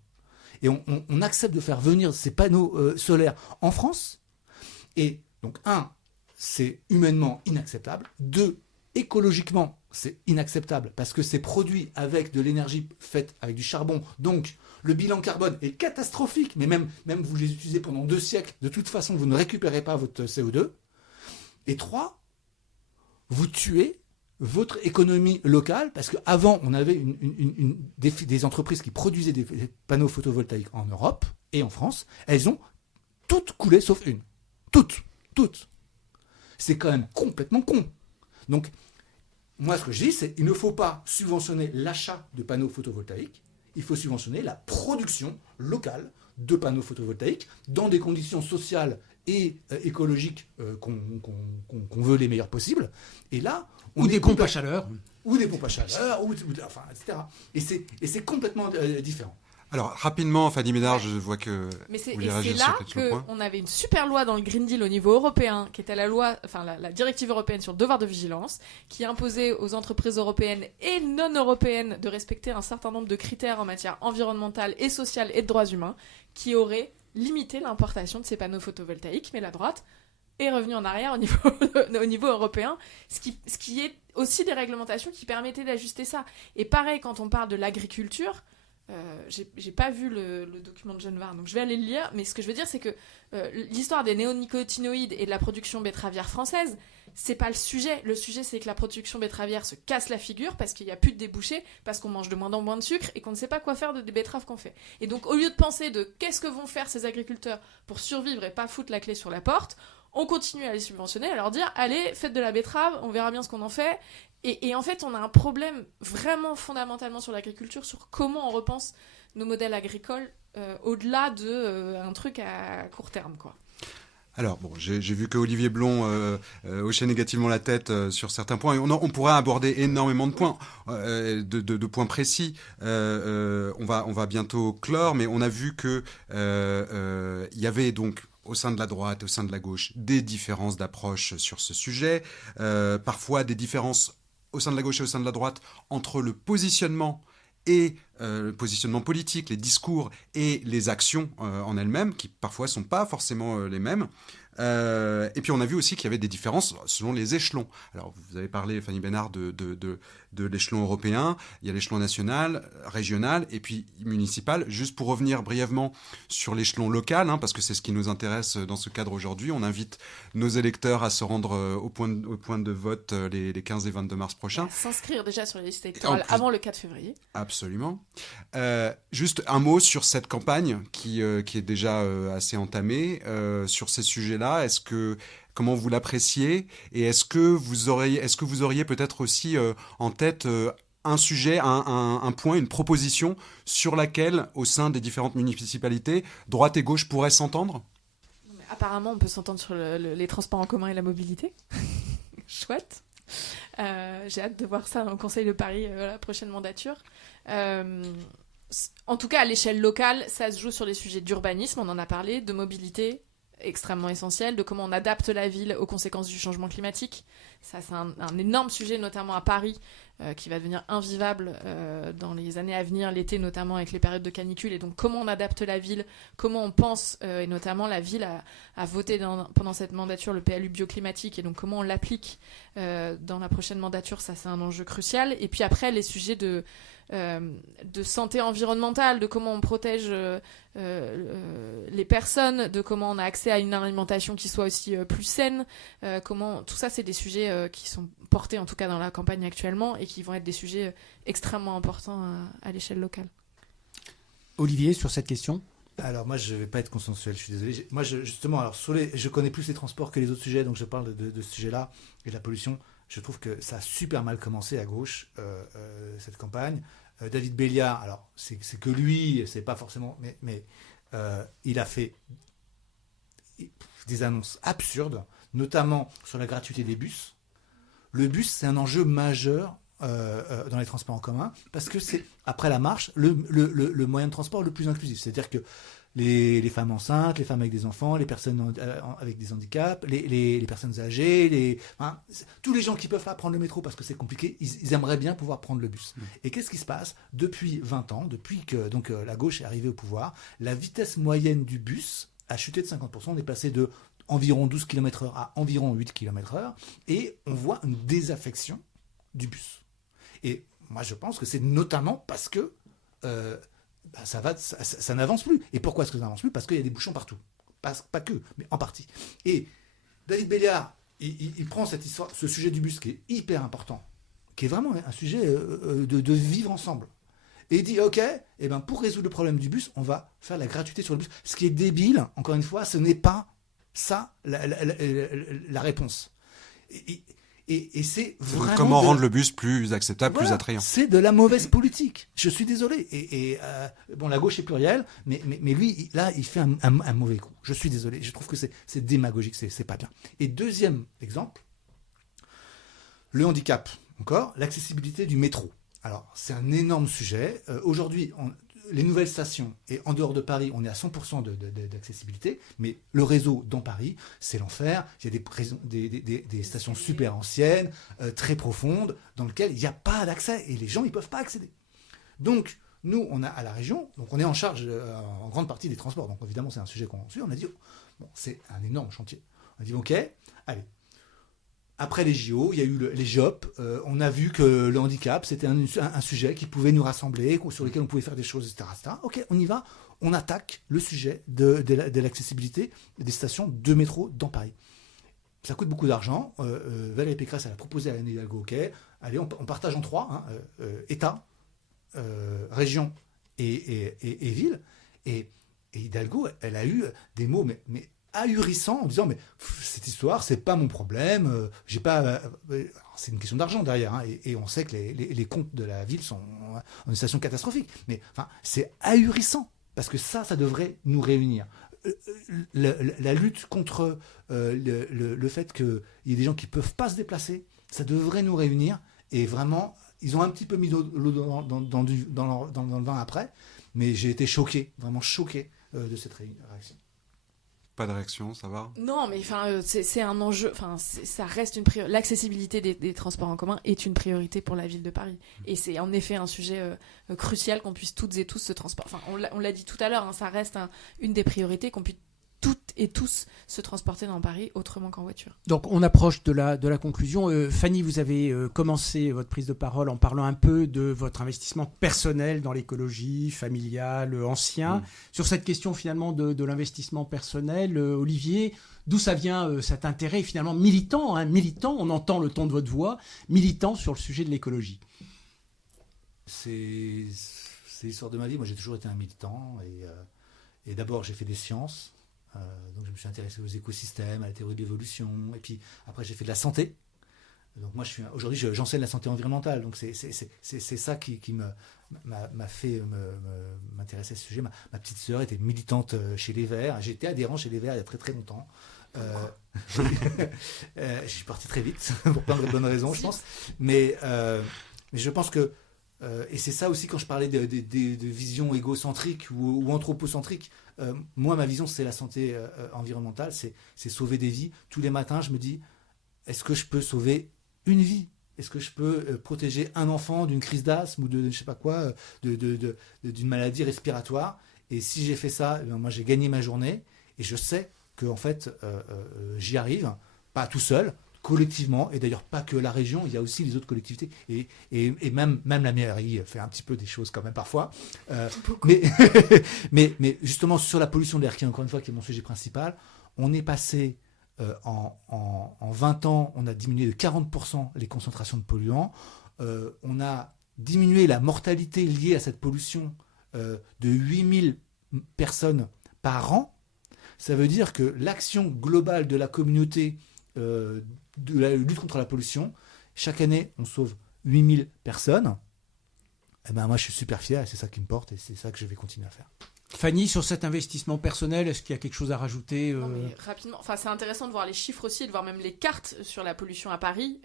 Et on accepte de faire venir ces panneaux solaires en France. Et donc, c'est humainement inacceptable. 2, écologiquement, c'est inacceptable parce que c'est produit avec de l'énergie faite avec du charbon. Donc, le bilan carbone est catastrophique, mais même vous les utilisez pendant 2 siècles, de toute façon, vous ne récupérez pas votre CO2. Et 3, vous tuez votre économie locale, parce qu'avant, on avait des entreprises qui produisaient des panneaux photovoltaïques en Europe et en France. Elles ont toutes coulé, sauf une. Toutes. c'est quand même complètement con. Donc, moi, ce que je dis, c'est qu'il ne faut pas subventionner l'achat de panneaux photovoltaïques, il faut subventionner la production locale de panneaux photovoltaïques dans des conditions sociales et écologiques qu'on veut les meilleures possibles. Et là, ou des pompes à chaleur. Ou des pompes à chaleur, enfin, etc. Et c'est complètement différent. Alors, rapidement, Fanny Ménard, je vois que mais c'est, vous voulez et réagir c'est là sur le point. qu'on avait une super loi dans le Green Deal au niveau européen, qui était la directive européenne sur le devoir de vigilance, qui imposait aux entreprises européennes et non européennes de respecter un certain nombre de critères en matière environnementale et sociale et de droits humains, qui auraient limité l'importation de ces panneaux photovoltaïques. Mais la droite est revenue en arrière au niveau européen, ce qui est aussi des réglementations qui permettaient d'ajuster ça. Et pareil, quand on parle de l'agriculture, j'ai pas vu le document de Genvar, donc je vais aller le lire, mais ce que je veux dire, c'est que l'histoire des néonicotinoïdes et de la production betteravière française, c'est pas le sujet. Le sujet, c'est que la production betteravière se casse la figure parce qu'il n'y a plus de débouchés, parce qu'on mange de moins en moins de sucre et qu'on ne sait pas quoi faire des betteraves qu'on fait. Et donc, au lieu de penser de qu'est-ce que vont faire ces agriculteurs pour survivre et pas foutre la clé sur la porte, on continue à les subventionner, à leur dire allez, faites de la betterave, on verra bien ce qu'on en fait. Et en fait, on a un problème vraiment fondamentalement sur l'agriculture, sur comment on repense nos modèles agricoles au-delà d'un truc à court terme, quoi. Alors, bon, j'ai vu que Olivier Blon hochait négativement la tête sur certains points. Et on pourrait aborder énormément de points, de points précis. On va bientôt clore, mais on a vu que il y avait donc au sein de la droite, au sein de la gauche, des différences d'approche sur ce sujet. Parfois, des différences au sein de la gauche et au sein de la droite entre le positionnement et le positionnement politique, les discours et les actions en elles-mêmes, qui parfois ne sont pas forcément les mêmes. Et puis on a vu aussi qu'il y avait des différences selon les échelons. Alors vous avez parlé, Fanny Bénard, de l'échelon européen, il y a l'échelon national, régional et puis municipal. Juste pour revenir brièvement sur l'échelon local, parce que c'est ce qui nous intéresse dans ce cadre aujourd'hui, on invite nos électeurs à se rendre au point de vote les 15 et 22 mars prochains. S'inscrire déjà sur les listes électorales avant le 4 février. Absolument. Juste un mot sur cette campagne qui est déjà assez entamée sur ces sujets-là. Comment vous l'appréciez et est-ce que vous auriez peut-être aussi en tête un sujet, un point, une proposition sur laquelle, au sein des différentes municipalités, droite et gauche pourraient s'entendre ? Apparemment, on peut s'entendre sur les transports en commun et la mobilité. Chouette. J'ai hâte de voir ça au Conseil de Paris la prochaine mandature. En tout cas, à l'échelle locale, ça se joue sur les sujets d'urbanisme, on en a parlé, de mobilité, extrêmement essentiel, de comment on adapte la ville aux conséquences du changement climatique. Ça, c'est un énorme sujet, notamment à Paris, qui va devenir invivable dans les années à venir, l'été notamment avec les périodes de canicule. Et donc, comment on adapte la ville, comment on pense, et notamment la ville a voté pendant cette mandature le PLU bioclimatique, et donc comment on l'applique dans la prochaine mandature, ça c'est un enjeu crucial. Et puis après, les sujets de santé environnementale, de comment on protège les personnes, de comment on a accès à une alimentation qui soit aussi plus saine, tout ça c'est des sujets qui sont portés en tout cas dans la campagne actuellement et qui vont être des sujets extrêmement importants à l'échelle locale. Olivier, sur cette question ? Alors moi je vais pas être consensuel, je suis désolé. Moi justement, alors je connais plus les transports que les autres sujets, donc je parle de ce sujet-là et de la pollution. Je trouve que ça a super mal commencé à gauche, cette campagne. David Béliard, alors c'est que lui, c'est pas forcément, mais il a fait des annonces absurdes, notamment sur la gratuité des bus. Le bus, c'est un enjeu majeur dans les transports en commun, parce que c'est, après la marche, le moyen de transport le plus inclusif. C'est-à-dire que les femmes enceintes, les femmes avec des enfants, les personnes avec des handicaps, les personnes âgées, tous les gens qui peuvent pas prendre le métro parce que c'est compliqué, ils aimeraient bien pouvoir prendre le bus. Et qu'est-ce qui se passe ? Depuis 20 ans, depuis que la gauche est arrivée au pouvoir, la vitesse moyenne du bus a chuté de 50%. On est passé de environ 12 km/h à environ 8 km/h, et on voit une désaffection du bus. Et moi, je pense que c'est notamment parce que ça n'avance plus. Et pourquoi est-ce que ça n'avance plus ? Parce qu'il y a des bouchons partout. Pas que, mais en partie. Et David Béliard, il prend ce sujet du bus qui est hyper important, qui est vraiment un sujet de vivre ensemble. Et il dit, ok, pour résoudre le problème du bus, on va faire la gratuité sur le bus. Ce qui est débile, encore une fois, ce n'est pas ça la réponse. Et c'est vraiment comment rendre le bus plus acceptable, plus attrayant. C'est de la mauvaise politique. Je suis désolé. Bon, la gauche est plurielle, mais lui, là, il fait un mauvais coup. Je suis désolé. Je trouve que c'est démagogique, c'est pas bien. Et deuxième exemple, le handicap. Encore, l'accessibilité du métro. Alors, c'est un énorme sujet. Aujourd'hui, les nouvelles stations, et en dehors de Paris, on est à 100% d'accessibilité, mais le réseau dans Paris, c'est l'enfer. Il y a des stations super anciennes, très profondes, dans lesquelles il n'y a pas d'accès, et les gens, ils ne peuvent pas accéder. Donc, nous, on a à la région, donc on est en charge en grande partie des transports, donc évidemment, c'est un sujet qu'on suit. On a dit, bon, c'est un énorme chantier. On a dit, ok, allez. Après les JO, il y a eu les JOP. On a vu que le handicap, c'était un sujet qui pouvait nous rassembler, sur lequel on pouvait faire des choses, etc. Ok, on y va. On attaque le sujet de l'accessibilité des stations de métro dans Paris. Ça coûte beaucoup d'argent. Valérie Pécresse, elle a proposé à Anne Hidalgo, ok, allez, on partage en 3, État, région et ville. Et Hidalgo, elle a eu des mots, mais ahurissant en disant mais cette histoire c'est pas mon problème, j'ai pas c'est une question d'argent derrière, et on sait que les comptes de la ville sont en une situation catastrophique, mais enfin c'est ahurissant parce que ça devrait nous réunir. La lutte contre le fait qu'il y ait des gens qui peuvent pas se déplacer, ça devrait nous réunir, et vraiment ils ont un petit peu mis l'eau dans le vin après, mais j'ai été choqué, vraiment choqué de cette réaction. Pas de réaction, ça va ? Non, mais c'est un enjeu. Ça reste une priorité. L'accessibilité des transports en commun est une priorité pour la ville de Paris. Et c'est en effet un sujet crucial qu'on puisse toutes et tous se transporter. Enfin, on l'a dit tout à l'heure, ça reste une des priorités, qu'on puisse toutes et tous se transporter dans Paris autrement qu'en voiture. Donc on approche de la conclusion. Fanny, vous avez commencé votre prise de parole en parlant un peu de votre investissement personnel dans l'écologie, familial, ancien. Sur cette question finalement de l'investissement personnel, Olivier, d'où ça vient cet intérêt finalement militant, on entend le ton de votre voix, militant sur le sujet de l'écologie? C'est l'histoire de ma vie. Moi j'ai toujours été un militant, et d'abord j'ai fait des sciences. Donc je me suis intéressé aux écosystèmes, à la théorie de l'évolution, et puis après j'ai fait de la santé. Donc moi aujourd'hui j'enseigne la santé environnementale, donc c'est ça qui m'a fait m'intéresser à ce sujet. Ma petite sœur était militante chez les Verts, j'étais adhérent chez les Verts il y a très très longtemps. Je suis parti très vite pour plein de bonnes raisons, je pense, mais je pense que et c'est ça aussi quand je parlais de vision égocentrique ou anthropocentrique. Moi, ma vision, c'est la santé environnementale, c'est sauver des vies. Tous les matins, je me dis, est-ce que je peux sauver une vie ? Est-ce que je peux protéger un enfant d'une crise d'asthme ou de je sais pas quoi, d'une maladie respiratoire ? Et si j'ai fait ça, moi, j'ai gagné ma journée, et je sais que en fait, j'y arrive, pas tout seul, collectivement, et d'ailleurs pas que la région, il y a aussi les autres collectivités, et même la mairie fait un petit peu des choses quand même parfois, mais justement sur la pollution de l'air, qui encore une fois qui est mon sujet principal, on est passé en 20 ans, on a diminué de 40% les concentrations de polluants, on a diminué la mortalité liée à cette pollution de 8000 personnes par an. Ça veut dire que l'action globale de la communauté de la lutte contre la pollution, chaque année on sauve 8000 personnes. Et ben moi je suis super fier, et c'est ça qui me porte, et c'est ça que je vais continuer à faire. Fanny, sur cet investissement personnel, est-ce qu'il y a quelque chose à rajouter Non, mais rapidement, c'est intéressant de voir les chiffres aussi, de voir même les cartes sur la pollution à Paris,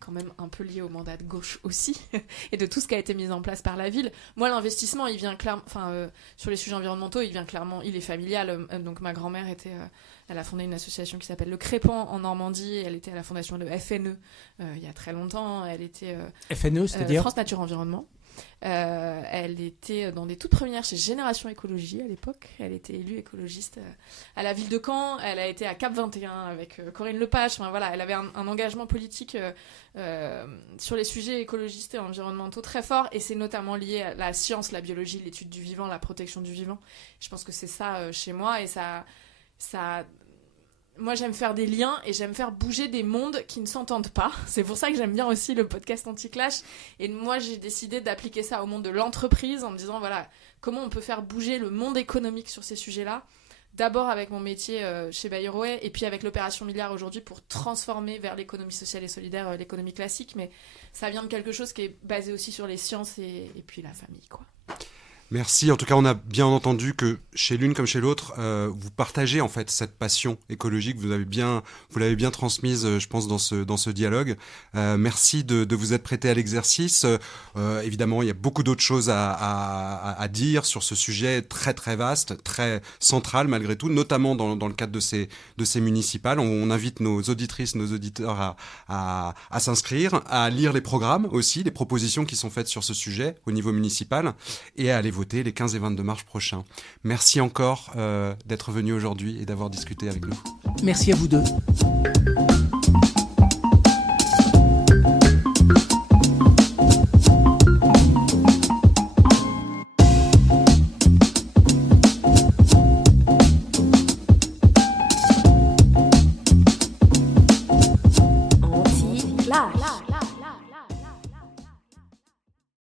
quand même un peu lié au mandat de gauche aussi, et de tout ce qui a été mis en place par la ville. Moi, l'investissement, il vient clairement, sur les sujets environnementaux, il vient clairement, il est familial. Donc ma grand-mère elle a fondé une association qui s'appelle le Crépan en Normandie. Elle était à la fondation de FNE il y a très longtemps. Elle était FNE, c'est-à-dire France Nature Environnement. Elle était dans des toutes premières chez Génération Écologie à l'époque. Elle était élue écologiste à la ville de Caen. Elle a été à Cap 21 avec Corinne Lepage. Enfin, voilà, elle avait un engagement politique sur les sujets écologistes et environnementaux très fort. Et c'est notamment lié à la science, la biologie, l'étude du vivant, la protection du vivant. Je pense que c'est ça chez moi. Et ça... Moi, j'aime faire des liens et j'aime faire bouger des mondes qui ne s'entendent pas. C'est pour ça que j'aime bien aussi le podcast Anti-Clash. Et moi, j'ai décidé d'appliquer ça au monde de l'entreprise en me disant, voilà, comment on peut faire bouger le monde économique sur ces sujets-là d'abord avec mon métier chez Bayer OE et puis avec l'opération Milliard aujourd'hui pour transformer vers l'économie sociale et solidaire l'économie classique. Mais ça vient de quelque chose qui est basé aussi sur les sciences et puis la famille, quoi. Merci. En tout cas, on a bien entendu que chez l'une comme chez l'autre, vous partagez en fait cette passion écologique. Vous l'avez bien transmise, je pense, dans ce dialogue. Merci de vous être prêté à l'exercice. Évidemment, il y a beaucoup d'autres choses à dire sur ce sujet très très vaste, très central malgré tout, notamment dans le cadre de ces municipales. On invite nos auditrices, nos auditeurs à s'inscrire, à lire les programmes aussi, les propositions qui sont faites sur ce sujet au niveau municipal et à aller voter les 15 et 22 mars prochains. Merci encore d'être venu aujourd'hui et d'avoir discuté avec nous. Merci à vous deux. Anti-clash.